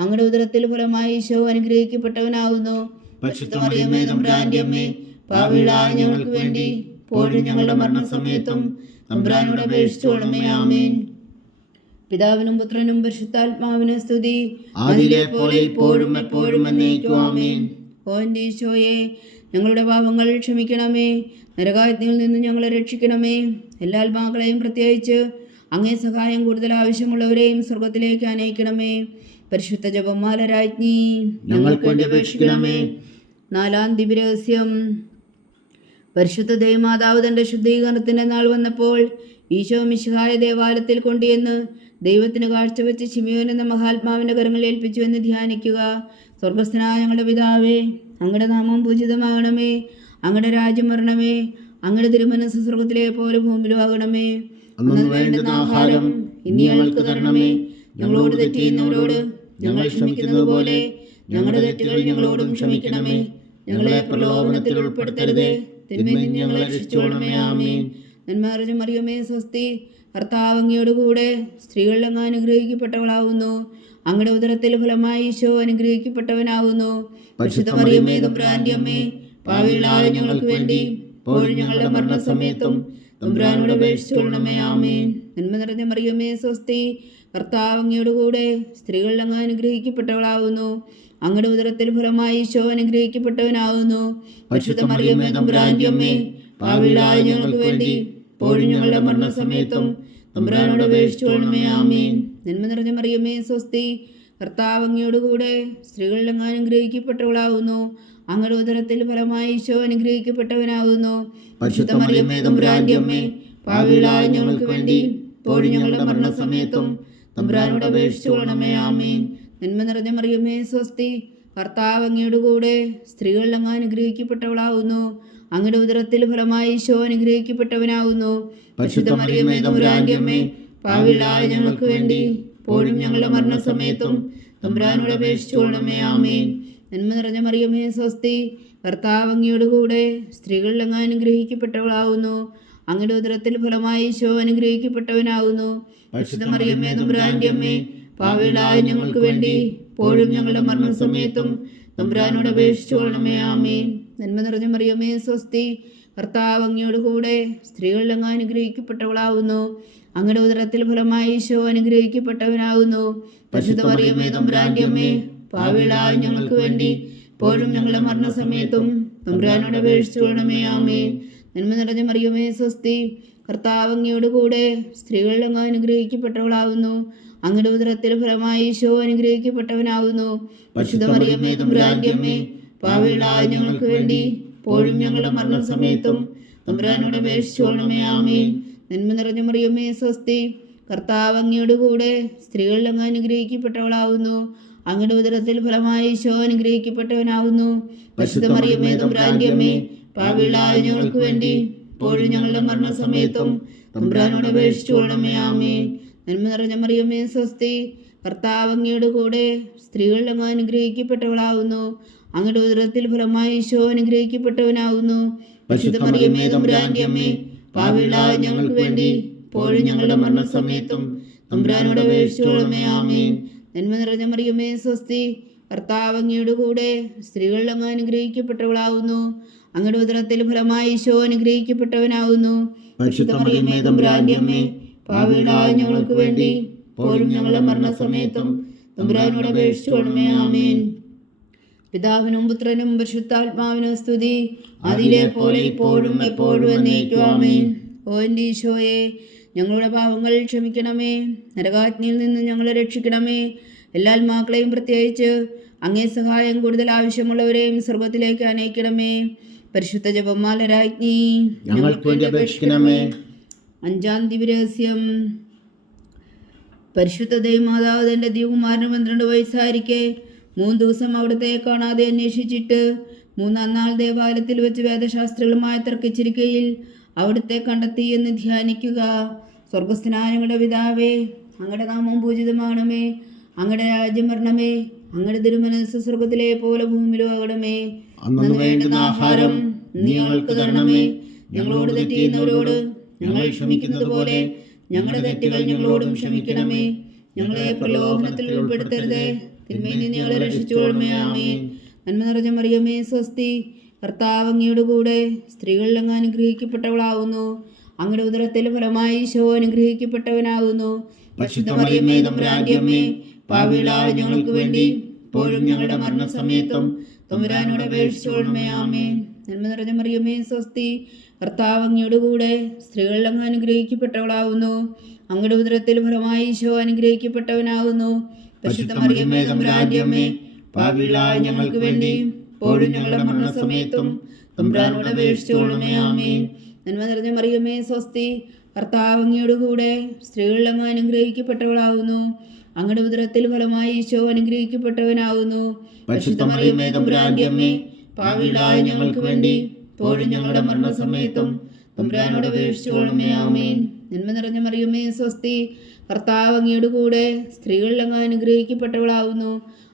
അങ്ങയുടെ ഉദരത്തിൽ ഫലമായി ഈശോ അനുഗ്രഹിക്കപ്പെട്ടവനാകുന്നു. പരിശുദ്ധ മറിയമേ തമ്പുരാന്റെ അമ്മേ, പാപികളായ ഞങ്ങൾക്ക് വേണ്ടി ഇപ്പോഴും ഞങ്ങളുടെ മരണസമയത്തും തമ്പുരാനോട് അപേക്ഷിച്ചുകൊള്ളണമേ. ആമേൻ. പിതാവിനും പുത്രനും പരിശുദ്ധാത്മാവിനും സ്തുതി, അതിലെ പോലെ ഇപ്പോഴും എപ്പോഴും എന്നേക്കും. ആമേൻ. ഓ എൻ്റെ ഈശോയെ, ഞങ്ങളുടെ പാപങ്ങൾ ക്ഷമിക്കണമേ, നരകാഗ്നിയിൽ നിന്ന് ഞങ്ങളെ രക്ഷിക്കണമേ. എല്ലാ ആത്മാക്കളെയും, പ്രത്യേകിച്ച് അങ്ങേ സഹായം കൂടുതൽ ആവശ്യമുള്ളവരെയും സ്വർഗത്തിലേക്ക് അനയിക്കണമേ. പരിശുദ്ധ ജപമാല രാജ്ഞി, ഞങ്ങൾക്ക് വേണ്ടി അപേക്ഷിക്കണമേ. നാലാം ദിവ്യരഹസ്യം. പരിശുദ്ധ ദൈവമാതാവ് തൻ്റെ ശുദ്ധീകരണത്തിൻ്റെ നാൾ വന്നപ്പോൾ ഈശോ മിശിഹായ ദേവാലയത്തിൽ കൊണ്ടുവന്ന് ദൈവത്തിന് കാഴ്ചവെച്ച് ശിമിയോൻ എന്ന മഹാത്മാവിൻ്റെ കരങ്ങളിൽ ഏൽപ്പിച്ചു എന്ന് ധ്യാനിക്കുക. സ്വർഗസ്ഥനായ ഞങ്ങളുടെ പിതാവേ, അങ്ങയുടെ നാമം പൂജിതമാകണമേ. അങ്ങയുടെ രാജ്യം വരണമേ. അങ്ങയുടെ തിരുമനസ്സ് സ്വർഗത്തിലെ പോലെ ഭൂമിയിലും ആകണമേ. അന്നു വേണ്ടുന്ന ആഹാരം ഇനി ഞങ്ങൾക്ക് തരണമേ. ഞങ്ങളോട് തെറ്റ് ചെയ്യുന്നവരോട് ഞങ്ങൾ ക്ഷമിക്കുന്നത് പോലെ ഞങ്ങളുടെ തെറ്റുകൾ ഞങ്ങളോടും ക്ഷമിക്കണമേ. ഞങ്ങളെ പ്രലോഭനത്തിൽ ഉൾപ്പെടുത്തരുതേ, തിന്മയിൽ നിന്ന് ഞങ്ങളെ രക്ഷിച്ചുകൊള്ളണമേ. ആമേൻ. നന്മ നിറഞ്ഞ മറിയമേ, സ്വസ്തി. കർത്താവ് അങ്ങയോട് കൂടെ സ്ത്രീകളിൽ അങ്ങ് അനുഗ്രഹിക്കപ്പെട്ടവളാവുന്നു. അങ്ങയുടെ ഉദരത്തിൽ ഫലമായി ഈശോ അനുഗ്രഹിക്കപ്പെട്ടവനാവുന്നു. പരിശുദ്ധ മറിയമേ, തമ്പുരാന്റെ അമ്മേ, പാപികളായ ഞങ്ങൾക്ക് വേണ്ടി ഇപ്പോഴും ഞങ്ങളുടെ മരണസമയത്തും തമ്പുരാനോട് അപേക്ഷിച്ചുകൊള്ളണമേ. ആമേൻ. നന്മ നിറഞ്ഞ മറിയമേ, സ്വസ്തി. കർത്താവ് അങ്ങയോട് കൂടെ സ്ത്രീകളിൽ അങ്ങ് അനുഗ്രഹിക്കപ്പെട്ടവളാവുന്നു. അങ്ങയുടെ ഉദരത്തിൽ ഫലമായി ഈശോ അനുഗ്രഹിക്കപ്പെട്ടവനാവുന്നു. പരിശുദ്ധ മറിയമേ, തമ്പുരാന്റെ അമ്മേ, പാപികളായ ഞങ്ങൾക്ക് വേണ്ടി ഇപ്പോഴും ഞങ്ങളുടെ മരണസമയത്തും തമ്പുരാനോട് അപേക്ഷിച്ചുകൊള്ളണമേ. ആമേൻ. നന്മ നിറഞ്ഞ മറിയമേ, സ്വസ്തി. കർത്താവ് അങ്ങയോട് കൂടെ സ്ത്രീകളിൽ അങ്ങ് അനുഗ്രഹിക്കപ്പെട്ടവളാവുന്നു. അങ്ങയുടെ ഉദരത്തിൽ ഫലമായി ഈശോ അനുഗ്രഹിക്കപ്പെട്ടവനാവുന്നു. പരിശുദ്ധ മറിയമേ, തമ്പുരാന്റെ അമ്മേ, പാപികളായ ഞങ്ങൾക്ക് വേണ്ടി ഇപ്പോഴും ഞങ്ങളുടെ മരണസമയത്തും തമ്പുരാനോട് അപേക്ഷിച്ചുകൊള്ളണമേ. ആമേൻ. നന്മ നിറഞ്ഞ മറിയമേ, സ്വസ്തി. കർത്താവ് അങ്ങയോട് കൂടെ സ്ത്രീകളിൽ അങ്ങ് അനുഗ്രഹിക്കപ്പെട്ടവളാവുന്നു. അങ്ങയുടെ ഉദരത്തിൽ ഫലമായി ഈശോ അനുഗ്രഹിക്കപ്പെട്ടവനാവുന്നു. പരിശുദ്ധ മറിയമേ, തമ്പുരാന്റെ അമ്മേ, പാപികളായ ഞങ്ങൾക്ക് വേണ്ടി ഇപ്പോഴും ഞങ്ങളുടെ മരണസമയത്തും തമ്പുരാനോട് അപേക്ഷിച്ചുകൊള്ളണമേ. ആമേൻ. നന്മ നിറഞ്ഞ മറിയമേ, സ്വസ്തി. കർത്താവ് അങ്ങയോട് കൂടെ സ്ത്രീകളിൽ അങ്ങ് അനുഗ്രഹിക്കപ്പെട്ടവളാവുന്നു. അങ്ങയുടെ ഉദരത്തിൽ ഫലമായി ഈശോ അനുഗ്രഹിക്കപ്പെട്ടവനാവുന്നു. പരിശുദ്ധ മറിയമേ, തമ്പുരാന്റെ അമ്മേ, പാപികളായ ഞങ്ങൾക്ക് വേണ്ടി ഇപ്പോഴും ഞങ്ങളുടെ മരണസമയത്തും തമ്പുരാനോട് അപേക്ഷിച്ചുകൊള്ളണമേ. ആമേൻ. നന്മ നിറഞ്ഞ മറിയമേ, സ്വസ്തി. കർത്താവ് അങ്ങയോട് കൂടെ സ്ത്രീകളിൽ അങ്ങ് അനുഗ്രഹിക്കപ്പെട്ടവളാവുന്നു. അങ്ങയുടെ ഉദരത്തിൽ ഫലമായി ഈശോ അനുഗ്രഹിക്കപ്പെട്ടവനാവുന്നു. പരിശുദ്ധ മറിയമേ, തമ്പുരാന്റെ അമ്മേ, പാപികളായ ഞങ്ങൾക്ക് വേണ്ടി ഇപ്പോഴും ഞങ്ങളുടെ മരണസമയത്തും തമ്പുരാനോട് അപേക്ഷിച്ചുകൊള്ളണമേ. ആമേൻ. നന്മ നിറഞ്ഞ മറിയമേ, സ്വസ്തി. കർത്താവ് അങ്ങയോട് കൂടെ സ്ത്രീകളിൽ അങ്ങ് അനുഗ്രഹിക്കപ്പെട്ടവളാവുന്നു. അങ്ങയുടെ ഉദരത്തിൽ ഫലമായി ഈശോ അനുഗ്രഹിക്കപ്പെട്ടവനാവുന്നു. പരിശുദ്ധ മറിയമേ, തമ്പുരാന്റെ അമ്മേ, പാപികളായ ഞങ്ങൾക്ക് വേണ്ടി ഇപ്പോഴും ഞങ്ങളുടെ മരണസമയത്തും തമ്പുരാനോട് അപേക്ഷിച്ചുകൊള്ളണമേ. ആമേൻ. നന്മ നിറഞ്ഞ മറിയമേ, സ്വസ്തി. കർത്താവ് അങ്ങയോട് കൂടെ സ്ത്രീകളിൽ അങ്ങ് അനുഗ്രഹിക്കപ്പെട്ടവളാവുന്നു. അങ്ങയുടെ ഉദരത്തിൽ ഫലമായി ഈശോ അനുഗ്രഹിക്കപ്പെട്ടവനാവുന്നു. പരിശുദ്ധ മറിയമേ, തമ്പുരാന്റെ അമ്മേ, പാപികളായ ഞങ്ങൾക്ക് വേണ്ടി ഇപ്പോഴും ഞങ്ങളുടെ മരണസമയത്തും തമ്പുരാനോട് അപേക്ഷിച്ചുകൊള്ളണമേ. ആമേൻ. നന്മ നിറഞ്ഞ മറിയമേ, സ്വസ്തി. കർത്താവ് അങ്ങയോട് കൂടെ സ്ത്രീകളിൽ അങ്ങ് അനുഗ്രഹിക്കപ്പെട്ടവളാവുന്നു. അങ്ങയുടെ ഉദരത്തിൽ ഫലമായി ഈശോ അനുഗ്രഹിക്കപ്പെട്ടവനാവുന്നു. പരിശുദ്ധ മറിയമേ, തമ്പുരാന്റെ അമ്മേ, പാപികളായ ഞങ്ങൾക്ക് വേണ്ടി ഇപ്പോഴും ഞങ്ങളുടെ മരണസമയത്തും തമ്പുരാനോട് അപേക്ഷിച്ചുകൊള്ളണമേ. ആമേൻ. നന്മ നിറഞ്ഞ മറിയമേ, സ്വസ്തി. കർത്താവ് അങ്ങയോട് കൂടെ സ്ത്രീകളിൽ അങ്ങ് അനുഗ്രഹിക്കപ്പെട്ടവളാവുന്നു. അങ്ങയുടെ ഉദരത്തിൽ ഫലമായി ഈശോ അനുഗ്രഹിക്കപ്പെട്ടവനാവുന്നു. പരിശുദ്ധ മറിയമേ, തമ്പുരാന്റെ അമ്മേ, പാപികളായ ഞങ്ങൾക്ക് വേണ്ടി ഇപ്പോഴും ഞങ്ങളുടെ മരണസമയത്തും തമ്പുരാനോട് അപേക്ഷിച്ചുകൊള്ളണമേ. ആമേൻ. പിതാവിനും പുത്രനും പരിശുദ്ധാത്മാവിനും സ്തുതി, അതിലെ പോലെ ഇപ്പോഴും എപ്പോഴും എന്നേക്കും. ആമേൻ. ഓ എൻ്റെ ഈശോയെ, ഞങ്ങളുടെ പാപങ്ങൾ ക്ഷമിക്കണമേ. നരകാഗ്നിയിൽ നിന്ന് ഞങ്ങളെ രക്ഷിക്കണമേ. എല്ലാ ആത്മാക്കളെയും പ്രത്യേകിച്ച് അങ്ങേ സഹായം കൂടുതൽ ആവശ്യമുള്ളവരെയും സ്വർഗത്തിലേക്ക് അനയിക്കണമേ. പരിശുദ്ധ ജപമാല രാജ്ഞി, ഞങ്ങൾക്ക് വേണ്ടി അപേക്ഷിക്കണമേ. അഞ്ചാം ദിവ്യരഹസ്യം. പരിശുദ്ധ ദൈവമാതാവ് തൻ്റെ ദിവകുമാരന് 12 വയസ്സായിരിക്കെ 3 ദിവസം അവിടുത്തെ കാണാതെ അന്വേഷിച്ചിട്ട് 3-ാം നാൾ ദേവാലയത്തിൽ വെച്ച് വേദശാസ്ത്രികളുമായി തർക്കിച്ചിരിക്കയിൽ അവിടുത്തെ കണ്ടെത്തി എന്ന് ധ്യാനിക്കുക. സ്വർഗസ്ഥനായ ഞങ്ങളുടെ പിതാവേ, അങ്ങയുടെ നാമം പൂജിതമാകണമേ. അങ്ങയുടെ രാജ്യം വരണമേ. അങ്ങയുടെ തിരുമനസ്സ് സ്വർഗത്തിലെ പോലെ ഭൂമിയിലും ആകണമേ. അന്നു വേണ്ടുന്ന ആഹാരം നീ ഞങ്ങൾക്ക് തരണമേ. ഞങ്ങളോട് തെറ്റ് ചെയ്യുന്നവരോട് ഞങ്ങൾ ക്ഷമിക്കുന്നത് പോലെ ഞങ്ങളുടെ തെറ്റുകൾ ഞങ്ങളോടും ക്ഷമിക്കണമേ. ഞങ്ങളെ പ്രലോഭനത്തിൽ ഉൾപ്പെടുത്തരുതേ, തിന്മയിൽ നിന്ന് ഞങ്ങളെ രക്ഷിച്ചുകൊള്ളണമേ. ആമേൻ. നന്മ നിറഞ്ഞ മറിയമേ, സ്വസ്തി. കർത്താവ് അങ്ങയോട് കൂടെ സ്ത്രീകളിൽ അങ്ങ് അനുഗ്രഹിക്കപ്പെട്ടവളാവുന്നു. അങ്ങയുടെ ഉദരത്തിൽ ഫലമായി ഈശോ അനുഗ്രഹിക്കപ്പെട്ടവനാകുന്നു. പരിശുദ്ധ മറിയമേ, തമ്പുരാന്റെ അമ്മേ, പാപികളായ ഞങ്ങൾക്ക് വേണ്ടി ഇപ്പോഴും ഞങ്ങളുടെ മരണസമയത്തും തമ്പുരാനോട് അപേക്ഷിച്ചുകൊള്ളണമേ. ആമേൻ. നന്മ നിറഞ്ഞ മറിയമേ, സ്വസ്തി. കർത്താവ് അങ്ങയോട് കൂടെ സ്ത്രീകളിൽ അങ്ങ് അനുഗ്രഹിക്കപ്പെട്ടവളാവുന്നു. അങ്ങയുടെ ഉദരത്തിൽ ഫലമായി ഈശോ അനുഗ്രഹിക്കപ്പെട്ടവനാകുന്നു. പരിശുദ്ധ മറിയമേ, തമ്പുരാന്റെ അമ്മേ, പാപികളായ ഞങ്ങൾക്ക് വേണ്ടി ഇപ്പോഴും ഞങ്ങളുടെ മരണസമയത്തും തമ്പുരാനോട് അപേക്ഷിച്ചുകൊള്ളണമേ. ആമേൻ. നന്മ നിറഞ്ഞ മറിയമേ, സ്വസ്തി. കർത്താവ് അങ്ങയോട് കൂടെ സ്ത്രീകളിൽ അങ്ങ് അനുഗ്രഹിക്കപ്പെട്ടവളാവുന്നു. അങ്ങയുടെ ഉദരത്തിൽ ഫലമായി ഈശോ അനുഗ്രഹിക്കപ്പെട്ടവനാവുന്നു. പരിശുദ്ധ മറിയമേ തമ്പുരാന്റെ അമ്മേ, പാപികളായ ഞങ്ങൾക്ക് വേണ്ടി ഇപ്പോഴും ഞങ്ങളുടെ മരണസമയത്തും തമ്പുരാനോട് അപേക്ഷിച്ചുകൊള്ളണമേ. ആമേൻ. നന്മ നിറഞ്ഞ മറിയമേ സ്വസ്തി, കർത്താവ് അങ്ങയുടെ കൂടെ സ്ത്രീകളിൽ അങ്ങ് അനുഗ്രഹിക്കപ്പെട്ടവളാവുന്നു.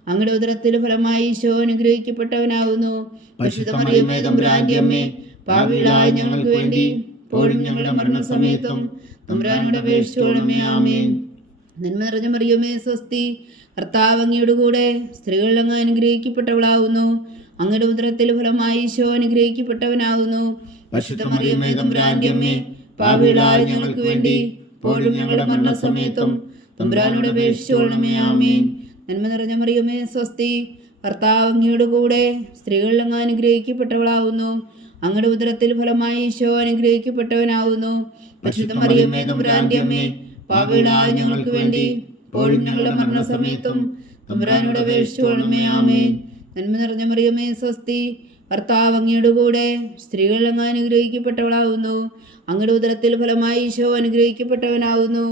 അങ്ങയുടെ ഉദരത്തിൽ ഫലമായി ഈശോ അനുഗ്രഹിക്കപ്പെട്ടവനാവുന്നു. പരിശുദ്ധ മറിയമേ തമ്പുരാന്റെ അമ്മേ, പാപികളായ ഞങ്ങൾക്ക് വേണ്ടി ഇപ്പോഴും ഞങ്ങളുടെ മരണസമയത്തും തമ്പുരാനോട് അപേക്ഷിച്ചുകൊള്ളണമേ. ആമേൻ. നന്മ നിറഞ്ഞ മറിയമേ സ്വസ്തി, കർത്താവ് അങ്ങയുടെ കൂടെ സ്ത്രീകളിൽ അങ്ങ് അനുഗ്രഹിക്കപ്പെട്ടവളാവുന്നു. അങ്ങയുടെ ഉദരത്തിൽ ഫലമായി ഈശോ അനുഗ്രഹിക്കപ്പെട്ടവനാകുന്നു. പരിശുദ്ധ മറിയമേ തമ്പുരാന്റെ അമ്മേ, പാപികളായ ഞങ്ങൾക്ക് വേണ്ടി ഇപ്പോഴും ഞങ്ങളുടെ മരണസമയത്തും തമ്പുരാനോട് അപേക്ഷിച്ചുകൊള്ളണമേ. ആമേൻ. നന്മ നിറഞ്ഞ മറിയമേ സ്വസ്തി, കർത്താവ് അങ്ങയുടെ കൂടെ സ്ത്രീകളിൽ അങ്ങ് അനുഗ്രഹിക്കപ്പെട്ടവളാവുന്നു. അങ്ങയുടെ ഉദരത്തിൽ ഫലമായി ഈശോ അനുഗ്രഹിക്കപ്പെട്ടവനാകുന്നു. പരിശുദ്ധ മറിയമേ തമ്പുരാന്റെ അമ്മേ, പാപികളായ ഞങ്ങൾക്ക് വേണ്ടി ഇപ്പോഴും ഞങ്ങളുടെ മരണസമയത്തും തമ്പുരാനോട് അപേക്ഷിച്ചുകൊള്ളണമേ. ആമേൻ. നന്മ നിറഞ്ഞ മറിയമേ സ്വസ്തി, കർത്താവ് അങ്ങയുടെ കൂടെ സ്ത്രീകളിൽ അങ്ങ് അനുഗ്രഹിക്കപ്പെട്ടവളാവുന്നു. അങ്ങയുടെ ഉദരത്തിൽ ഫലമായി ഈശോ അനുഗ്രഹിക്കപ്പെട്ടവനാവുന്നു.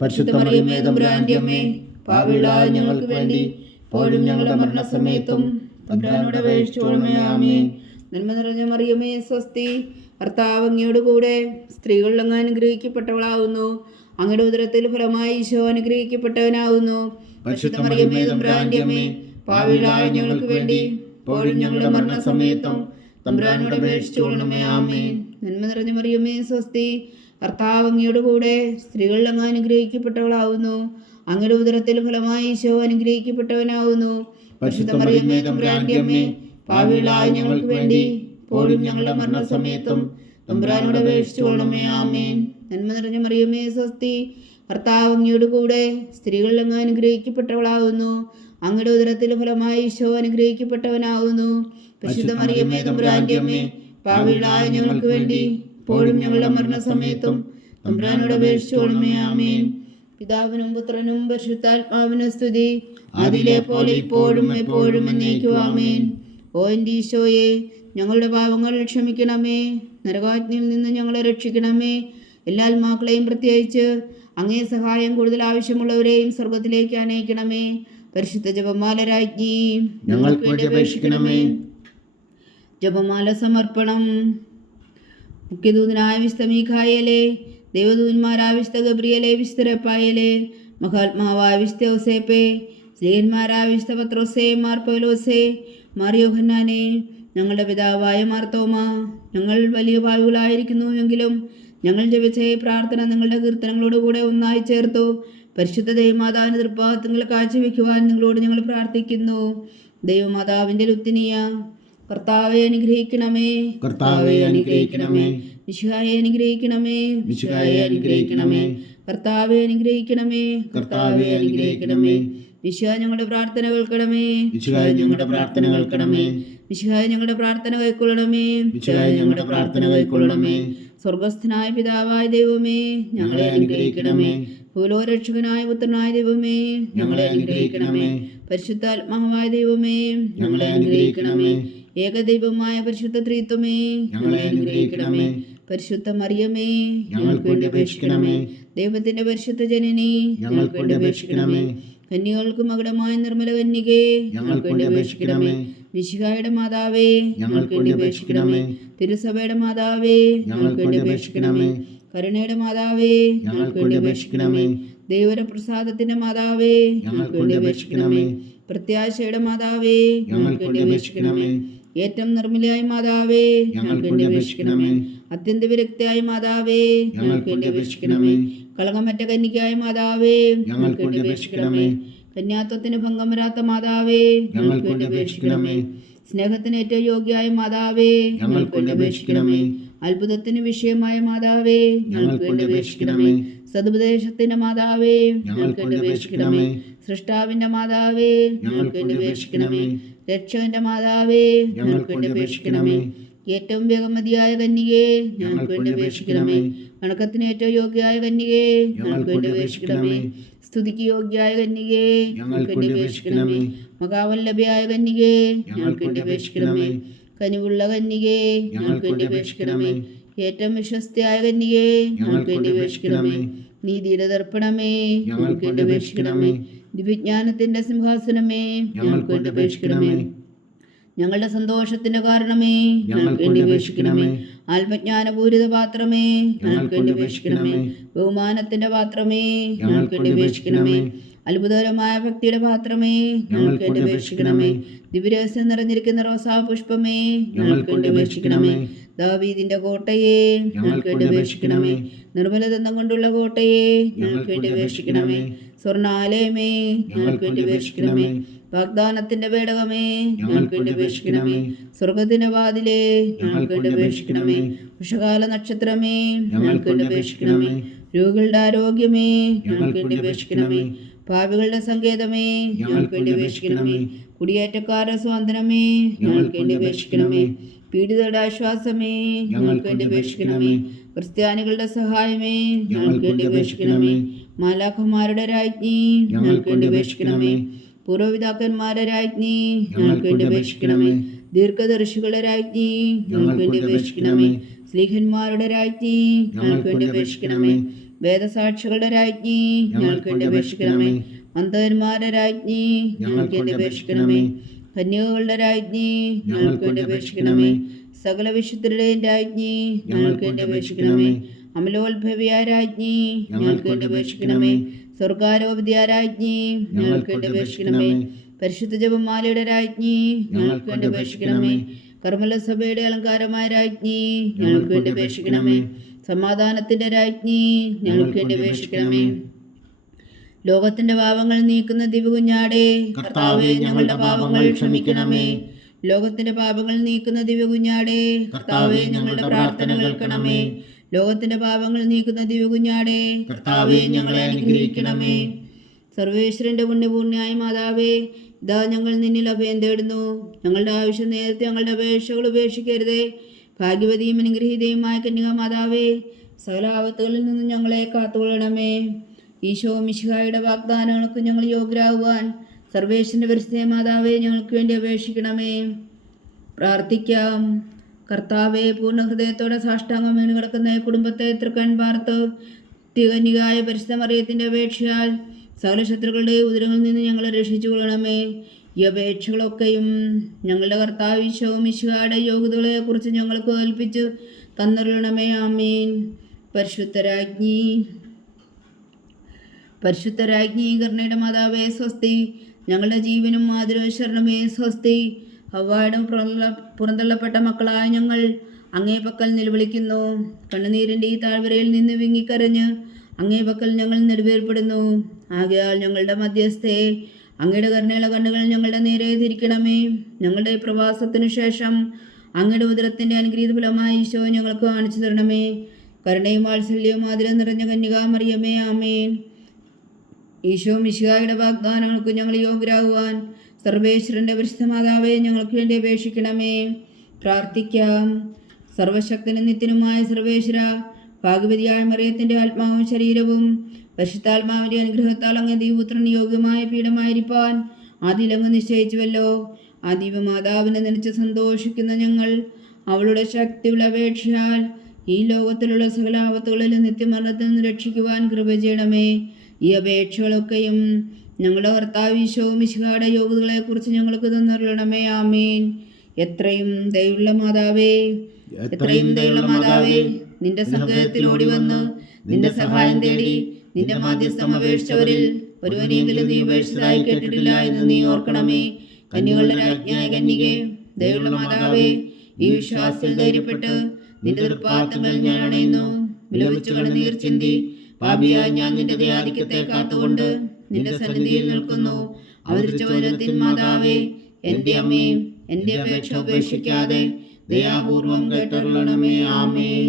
പരിശുദ്ധ മറിയമേ തമ്പുരാന്റെ അമ്മേ, പാപികളായ ഞങ്ങൾക്ക് വേണ്ടി ഇപ്പോഴും ഞങ്ങളുടെ മരണസമയത്തും തമ്പുരാനോട് അപേക്ഷിച്ചുകൊള്ളണമേ. ആമേൻ. നന്മ നിറഞ്ഞ മറിയമേ സ്വസ്തി, കർത്താവ് അങ്ങയുടെ കൂടെ സ്ത്രീകളിൽ അങ്ങ് അനുഗ്രഹിക്കപ്പെട്ടവളാവുന്നു. അങ്ങയുടെ ഉദരത്തിൽ ഫലമായി ഈശോ അനുഗ്രഹിക്കപ്പെട്ടവനാവുന്നു. പരിശുദ്ധ മറിയമേ തമ്പുരാന്റെ അമ്മേ, പാപികളായ ഞങ്ങൾക്ക് വേണ്ടി ഇപ്പോഴും ഞങ്ങളുടെ മരണസമയത്തും തമ്പുരാനോട് അപേക്ഷിച്ചുകൊള്ളണമേ. ആമേൻ. നന്മ നിറഞ്ഞ മറിയമേ സ്വസ്തി, കർത്താവ് അങ്ങയുടെ കൂടെ സ്ത്രീകളിൽ അങ്ങ് അനുഗ്രഹിക്കപ്പെട്ടവളാവുന്നു. അങ്ങയുടെ ഉദരത്തിൽ ഫലമായി ഈശോ അനുഗ്രഹിക്കപ്പെട്ടവനാവുന്നു. പരിശുദ്ധ മറിയമേ തമ്പുരാന്റെ അമ്മേ, പാപികളായ ഞങ്ങൾക്ക് വേണ്ടി ഇപ്പോഴും ഞങ്ങളുടെ മരണസമയത്തും തമ്പുരാനോട് അപേക്ഷിച്ചുകൊള്ളണമേ. ആമേൻ. നന്മ നിറഞ്ഞ മറിയമേ സ്വസ്തി, കർത്താവ് അങ്ങയുടെ കൂടെ സ്ത്രീകളിൽ അങ്ങ് അനുഗ്രഹിക്കപ്പെട്ടവളാവുന്നു. അങ്ങയുടെ ഉദരത്തിൽ ഫലമായി ഈശോ അനുഗ്രഹിക്കപ്പെട്ടവനാവുന്നു. പരിശുദ്ധ മറിയമേ തമ്പുരാന്റെ അമ്മേ, പാപികളായ ഞങ്ങൾക്ക് വേണ്ടി ഇപ്പോഴും ഞങ്ങളുടെ മരണസമയത്തും തമ്പുരാനോട് അപേക്ഷിച്ചുകൊള്ളണമേ. ആമേൻ. പിതാവിനും പുത്രനും പരിശുദ്ധാത്മാവിനും സ്തുതി, അതിലെ പോലെ ഇപ്പോഴും എപ്പോഴും എന്നേക്കും. ആമേൻ. ഓ എൻ്റെ ഈശോയെ, ഞങ്ങളുടെ പാപങ്ങൾ ക്ഷമിക്കണമേ. നരകാഗ്നിയിൽ നിന്ന് ഞങ്ങളെ രക്ഷിക്കണമേ. എല്ലാ ആത്മാക്കളെയും പ്രത്യേകിച്ച് അങ്ങേ സഹായം കൂടുതൽ ആവശ്യമുള്ളവരെയും സ്വർഗത്തിലേക്ക് അനയിക്കണമേ. പരിശുദ്ധ ജപമാല രാജ്ഞി, ഞങ്ങൾക്ക് വേണ്ടി അപേക്ഷിക്കണമേ. ജപമാല സമർപ്പണം. മുഖ്യദൂതനായ വിശുദ്ധ മീഖായേലേ, ദേവദൂതന്മാരായ വിശുദ്ധ ഗബ്രിയേലേ, വിശുദ്ധ റഫായേലേ, മഹാത്മാവായ വിശുദ്ധ യോസേപ്പേ, സ്ലീഹന്മാരായ വിശുദ്ധ പത്രോസേ, മാർ പൗലോസേ, മാർ യോഹന്നാനേ, ഞങ്ങളുടെ പിതാവായ മാർത്തോമ, ഞങ്ങൾ വലിയ പാപികളായിരിക്കുന്നു എങ്കിലും ഞങ്ങൾ ജപിച്ച ഈ പ്രാർത്ഥന നിങ്ങളുടെ കീർത്തനങ്ങളോടുകൂടെ ഒന്നായി ചേർത്തു പരിശുദ്ധ ദൈവമാതാവിൻ്റെ തൃപ്പാദങ്ങൾ കാഴ്ചവെക്കുവാൻ നിങ്ങളോട് ഞങ്ങൾ പ്രാർത്ഥിക്കുന്നു. ദൈവമാതാവിൻ്റെ ലുത്തിനിയ, കർത്താവെ അനുഗ്രഹിക്കണമേ. കർത്താവെ അനുഗ്രഹിക്കണമേ. മിശിഹായെ അനുഗ്രഹിക്കണമേ. മിശിഹായെ അനുഗ്രഹിക്കണമേ. കർത്താവെ അനുഗ്രഹിക്കണമേ. കർത്താവെ അനുഗ്രഹിക്കണമേ. മിശിഹാ ഞങ്ങളുടെ പ്രാർത്ഥന കേൾക്കണമേ. മിശിഹായെ ഞങ്ങളുടെ പ്രാർത്ഥന കേൾക്കണമേ. മിശിഹായെ ഞങ്ങളുടെ പ്രാർത്ഥന കൈക്കൊള്ളണമേ. മിശിഹായെ ഞങ്ങളുടെ പ്രാർത്ഥന കൈക്കൊള്ളണമേ. സ്വർഗസ്ഥനായ പിതാവായ ദൈവമേ, ഞങ്ങളെ അനുഗ്രഹിക്കണമേ. ഭൂലോകരക്ഷകനായ പുത്രനായ ദൈവമേ, ഞങ്ങളെ അനുഗ്രഹിക്കണമേ. പരിശുദ്ധാത്മാവായ ദൈവമേ, ഞങ്ങളെ അനുഗ്രഹിക്കണമേ. ഏകദൈവമായ പരിശുദ്ധ ത്രിത്വമേ, ഞങ്ങളെ അനുഗ്രഹിക്കണമേ. പരിശുദ്ധ മറിയമേ, ഞങ്ങൾക്ക് വേണ്ടി അപേക്ഷിക്കണമേ. ദൈവത്തിന്റെ പരിശുദ്ധ ജനനി, ഞങ്ങൾക്ക് വേണ്ടി അപേക്ഷിക്കണമേ. കന്യകൾക്ക് മകുടമായ നിർമ്മല കന്യകേ, ഞങ്ങൾക്ക് വേണ്ടി അപേക്ഷിക്കണമേ. മിശിഹായുടെ മാതാവേ, ഞങ്ങൾക്ക് വേണ്ടി അപേക്ഷിക്കണമേ. തിരുസഭയുടെ മാതാവേ, ഞങ്ങൾക്ക് വേണ്ടി അപേക്ഷിക്കണമേ. കരുണയുടെ മാതാവേ, ഞങ്ങൾക്ക് വേണ്ടി അപേക്ഷിക്കണമേ. ദൈവപ്രസാദത്തിന്റെ മാതാവേ, ഞങ്ങൾക്ക് വേണ്ടി അപേക്ഷിക്കണമേ. പ്രത്യാശയുടെ മാതാവേ, ഞങ്ങൾക്ക് വേണ്ടി അപേക്ഷിക്കണമേ. ഏറ്റവും നിർമ്മലയായ മാതാവേ, ഞങ്ങൾക്ക് വേണ്ടി അപേക്ഷിക്കണമേ. അത്യന്ത വിരക്തിയായ മാതാവേ, ഞങ്ങൾക്ക് വേണ്ടി അപേക്ഷിക്കണമേ. കളങ്കമറ്റ കന്യകയായ മാതാവേ, ഞങ്ങൾക്ക് വേണ്ടി അപേക്ഷിക്കണമേ. കന്യാത്വത്തിന് ഭംഗം വരാത്ത മാതാവേ, ഞങ്ങൾക്ക് വേണ്ടി അപേക്ഷിക്കണമേ. സ്നേഹത്തിന് ഏറ്റവും യോഗ്യയായ മാതാവേ, ഞങ്ങൾക്ക് വേണ്ടി അപേക്ഷിക്കണമേ. അത്ഭുതത്തിന് വിഷയമായ മാതാവേ, ഞങ്ങൾക്ക് വേണ്ടി അപേക്ഷിക്കണമേ. സതുപദേശത്തിന്റെ മാതാവേ, ഞങ്ങൾക്ക് വേണ്ടി അപേക്ഷിക്കണമേ. സൃഷ്ടാവിന്റെ മാതാവേ, ഞങ്ങൾക്ക് വേണ്ടി അപേക്ഷിക്കണമേ. രക്ഷകന്റെ മാതാവേ, ഞങ്ങൾക്ക് വേണ്ടി അപേക്ഷിക്കണമേ. ഏറ്റവും വേഗമതിയായ കന്യകേ, ഞങ്ങൾക്ക് വേണ്ടി അപേക്ഷിക്കണമേ. വണക്കത്തിന് ഏറ്റവും യോഗ്യയായ കന്യകേ, ഞങ്ങൾക്ക് വേണ്ടി അപേക്ഷിക്കണമേ. സ്തുതിക്ക് യോഗ്യയായ കന്യകേ, ഞങ്ങൾക്ക് വേണ്ടി അപേക്ഷിക്കണമേ. മഹാവല്ലഭയായ കന്യകേ, ഞങ്ങൾക്ക് വേണ്ടി അപേക്ഷിക്കണമേ. കനിവുള്ള കന്യകേ, ഞങ്ങൾക്ക് വേണ്ടി അപേക്ഷിക്കണമേ. ഏറ്റവും വിശ്വസ്തയായ കന്യകേ, ഞങ്ങൾക്ക് വേണ്ടി അപേക്ഷിക്കണമേ. നീതിയുടെ ദർപ്പണമേ, ഞങ്ങൾക്ക് വേണ്ടി അപേക്ഷിക്കണമേ. ദിവ്യജ്ഞാനത്തിന്റെ സിംഹാസനമേ, ഞങ്ങൾക്ക് വേണ്ടി അപേക്ഷിക്കണമേ. ഞങ്ങളുടെ സന്തോഷത്തിന്റെ കാരണമേ, ഞങ്ങൾക്ക് വേണ്ടി അപേക്ഷിക്കണമേ. ആത്മജ്ഞാനപൂരിത പാത്രമേ, ഞങ്ങൾക്ക് വേണ്ടി അപേക്ഷിക്കണമേ. ബഹുമാനത്തിന്റെ പാത്രമേ, ഞങ്ങൾക്ക് വേണ്ടി അപേക്ഷിക്കണമേ. അത്ഭുതകരമായ ഭക്തിയുടെ പാത്രമേ, ഞങ്ങൾക്ക് വേണ്ടി അപേക്ഷിക്കണമേ. ദിവ്യരഹസ്യം നിറഞ്ഞിരിക്കുന്ന റോസാ പുഷ്പമേ, ഞങ്ങൾക്ക് വേണ്ടി അപേക്ഷിക്കണമേ. ദാവീദിന്റെ കോട്ടയെ, ഞങ്ങൾക്ക് വേണ്ടി അപേക്ഷിക്കണമേ. നിർമ്മലദന്തം കൊണ്ടുള്ള കോട്ടയെ, ഞങ്ങൾക്ക് വേണ്ടി അപേക്ഷിക്കണമേ. സ്വർണ്ണാലയമേ, ഞങ്ങൾക്ക് വേണ്ടി അപേക്ഷിക്കണമേ. വാഗ്ദാനത്തിന്റെ പേടകമേ, ഞങ്ങൾക്ക് വേണ്ടി അപേക്ഷിക്കണമേ. സ്വർഗത്തിന്റെ വാതിലേ, ഞങ്ങൾക്ക് വേണ്ടി അപേക്ഷിക്കണമേ. ഉഷകാല നക്ഷത്രമേ, ഞങ്ങൾക്ക് വേണ്ടി അപേക്ഷിക്കണമേ. രോഗികളുടെ ആരോഗ്യമേ, ഞങ്ങൾക്ക് വേണ്ടി അപേക്ഷിക്കണമേ. പാപികളുടെ സങ്കേതമേ, ഞങ്ങൾക്ക് വേണ്ടി അപേക്ഷിക്കണമേ. കുടിയേറ്റക്കാരുടെ സ്വാതന്ത്ര്യമേ, ഞങ്ങൾക്ക് വേണ്ടി അപേക്ഷിക്കണമേ. പീഡിതരുടെ ആശ്വാസമേ, ഞങ്ങൾക്ക് വേണ്ടി അപേക്ഷിക്കണമേ. ക്രിസ്ത്യാനികളുടെ സഹായമേ, ഞങ്ങൾക്ക് വേണ്ടി അപേക്ഷിക്കണമേ. മാലാഖമാരുടെ രാജ്ഞി, ഞങ്ങൾക്ക് വേണ്ടി അപേക്ഷിക്കണമേ. പൂർവ്വപിതാക്കന്മാരുടെ രാജ്ഞി, ഞങ്ങൾക്ക് വേണ്ടി അപേക്ഷിക്കണമേ. ദീർഘദർശികളുടെ രാജ്ഞി, ഞങ്ങൾക്ക് വേണ്ടി അപേക്ഷിക്കണമേ. സ്ലീഹന്മാരുടെ രാജ്ഞി, ഞങ്ങൾക്ക് വേണ്ടി അപേക്ഷിക്കണമേ. വേദസാക്ഷികളുടെ രാജ്ഞി, ഞങ്ങൾക്ക് വേണ്ടി അപേക്ഷിക്കണമേ. അന്ധന്മാരുടെ രാജ്ഞി, ഞങ്ങൾക്ക് വേണ്ടി അപേക്ഷിക്കണമേ. കന്യകകളുടെ രാജ്ഞി, ഞങ്ങൾക്ക് വേണ്ടി അപേക്ഷിക്കണമേ. സകല വിശുദ്ധരുടെയും രാജ്ഞി, ഞങ്ങൾക്ക് വേണ്ടി അപേക്ഷിക്കണമേ. അമലോത്ഭവിയായ രാജ്ഞി, ഞങ്ങൾക്ക് വേണ്ടി അപേക്ഷിക്കണമേ. സ്വർഗാരോപതിയായ രാജ്ഞി, ഞങ്ങൾക്ക് വേണ്ടി അപേക്ഷിക്കണമേ. പരിശുദ്ധ ജപമാലയുടെ രാജ്ഞി, ഞങ്ങൾക്ക് വേണ്ടി അപേക്ഷിക്കണമേ. കർമ്മല സഭയുടെ അലങ്കാരമായ രാജ്ഞി, ഞങ്ങൾക്ക് വേണ്ടി അപേക്ഷിക്കണമേ. സമാധാനത്തിന്റെ രാജ്ഞി, ഞങ്ങൾക്ക് വേണ്ടി അപേക്ഷിക്കണമേ. ലോകത്തിന്റെ പാപങ്ങൾ നീക്കുന്ന ദിവ്യകുഞ്ഞാടേ, കർത്താവേ ഞങ്ങളുടെ പാപങ്ങൾ ക്ഷമിക്കണമേ. ലോകത്തിന്റെ പാപങ്ങൾ നീക്കുന്ന ദിവ്യകുഞ്ഞാടേ, കർത്താവേ ഞങ്ങളുടെ പ്രാർത്ഥന കേൾക്കണമേ. ലോകത്തിന്റെ പാപങ്ങൾ നീക്കുന്ന ദിവ്യകുഞ്ഞാടേ, കർത്താവേ ഞങ്ങളെ അനുഗ്രഹിക്കണമേ. സർവേശ്വരന്റെ പുണ്യപൂർണ്ണയായ മാതാവേ, ഇതാ ഞങ്ങൾ നിന്നിൽ അഭയം തേടുന്നു. ഞങ്ങളുടെ ആവശ്യം നേരത്തെ ഞങ്ങളുടെ അപേക്ഷകൾ ഉപേക്ഷിക്കരുതേ. ഭാഗ്യവതിയും അനുഗ്രഹീതയുമായ കന്യക മാതാവേ, സകല ആപത്തുകളിൽ നിന്നും ഞങ്ങളെ കാത്തുകൊള്ളണമേ. ഈശോ മിശിഹായുടെ വാഗ്ദാനങ്ങൾക്ക് ഞങ്ങൾ യോഗ്യരാകുവാൻ സർവേശ്വരന്റെ പരിശുദ്ധ മാതാവേ, ഞങ്ങൾക്ക് വേണ്ടി അപേക്ഷിക്കണമേ. പ്രാർത്ഥിക്കാം. കർത്താവെ, പൂർണ്ണ ഹൃദയത്തോടെ സാഷ്ടാംഗം വീണ് കിടക്കുന്ന ഈ കുടുംബത്തെ തൃക്കൺ പാർത്ത് തികന്യകായ പരിശുദ്ധ മറിയത്തിന്റെ അപേക്ഷയാൽ സകല ശത്രുക്കളുടെ ഉദരങ്ങളിൽ നിന്ന് ഞങ്ങളെ രക്ഷിച്ചു കൊള്ളണമേ. ഈ അപേക്ഷകളൊക്കെയും ഞങ്ങളുടെ കർത്താവ് ഈശോ മിശിഹായുടെ യോഗ്യതകളെ കുറിച്ച് ഞങ്ങൾക്ക് കൽപ്പിച്ച് തന്നരുളണമേ. ആമീൻ. പരിശുദ്ധരാജ്ഞി കരുണയുടെ മാതാവേ സ്വസ്തി. ഞങ്ങളുടെ ജീവനും മാതൃശരണമേ സ്വസ്തി. ഹവ്വായുടെ പുറന്തള്ളപ്പെട്ട മക്കളായ ഞങ്ങൾ അങ്ങേ പക്കൽ നിലവിളിക്കുന്നു. കണ്ണുനീരിൻ്റെ ഈ താഴ്വരയിൽ നിന്ന് വിങ്ങിക്കരഞ്ഞ് അങ്ങേ പക്കൽ ഞങ്ങൾ നെടുവേർപ്പെടുന്നു. ആകയാൽ ഞങ്ങളുടെ മധ്യസ്ഥയെ അങ്ങയുടെ കരുണയുള്ള കണ്ണുകൾ ഞങ്ങളുടെ നേരെ തിരിക്കണമേ. ഞങ്ങളുടെ പ്രവാസത്തിനു ശേഷം അങ്ങയുടെ ഉദരത്തിൻ്റെ അനുഗ്രഹീത ഫലമായി ഈശോ ഞങ്ങൾക്ക് കാണിച്ചു തരണമേ. കരുണയും വാത്സല്യവും ആദരവും നിറഞ്ഞ കന്യകാമറിയമേ, ആമേൻ. ഈശോ മിശിഹായുടെ വാഗ്ദാനങ്ങൾക്ക് ഞങ്ങൾ യോഗ്യരാകുവാൻ സർവേശ്വരന്റെ പരിശുദ്ധ മാതാവേ, ഞങ്ങൾക്ക് വേണ്ടി അപേക്ഷിക്കണമേ. പ്രാർത്ഥിക്കാം. സർവശക്തനും നിത്യനുമായ സർവേശ്വര, ഭാഗ്യവതിയായ മറിയത്തിന്റെ ആത്മാവും ശരീരവും പരിശുദ്ധാത്മാവിന്റെ അനുഗ്രഹത്താൽ അങ്ങ് ദൈവപുത്രന് യോഗ്യമായ പീഠമായിരിക്കാൻ ആദിലങ്ങ് നിശ്ചയിച്ചുവല്ലോ. ആ ദിവ്യമാതാവിനെ നനച്ച് സന്തോഷിക്കുന്ന ഞങ്ങൾ അവളുടെ ശക്തിയുള്ള അപേക്ഷയാൽ ഈ ലോകത്തിലുള്ള സകല ആപത്തുകളിലും നിത്യമരണത്തിൽ നിന്ന് രക്ഷിക്കുവാൻ കൃപ ചെയ്യണമേ. ഈ അപേക്ഷകളൊക്കെയും ഞങ്ങളുടെ കർത്താവ് ഈശോ മിശിഹായുടെ യോഗ്യതകളെ കുറിച്ച് ഞങ്ങൾക്ക് തന്നരുളണമേ. ആമീൻ. എത്രയും ദയുള്ള മാതാവേ, നിന്റെ സങ്കേതത്തിൽ ഓടി വന്ന് നിന്റെ സഹായം തേടി നിന്റെ മാധ്യസ്ഥം അപേക്ഷിച്ചവരിൽ ഒരുവനെങ്കിലും നീ ഉപേക്ഷിച്ചതായി കേട്ടിട്ടില്ല എന്ന് നീ ഓർക്കണമേ. കന്യകളുടെ രാജ്ഞിയായ കന്യകേ, ദയുള്ള മാതാവേ, ഈ വിശ്വാസത്തിൽ ധൈര്യപ്പെട്ട് നിന്റെ തൃപ്പാദങ്ങളിൽ ഞാൻ അണയുന്നു. വിലപിച്ചു കണ്ണുനീർ ചിന്തി പാപിയായ ഞാൻ നിന്റെ ദയാധിക്യത്തെ കാത്തുകൊണ്ട് നിന്റെ സന്നിധിയിൽ നിൽക്കുന്നു. അവതരിച്ച വചനത്തിൻ മാതാവേ, എന്റെ അമ്മയും എന്റെ അപേക്ഷ ഉപേക്ഷിക്കാതെ ദയാപൂർവം കേട്ടരുളണമേ. ആമേൻ.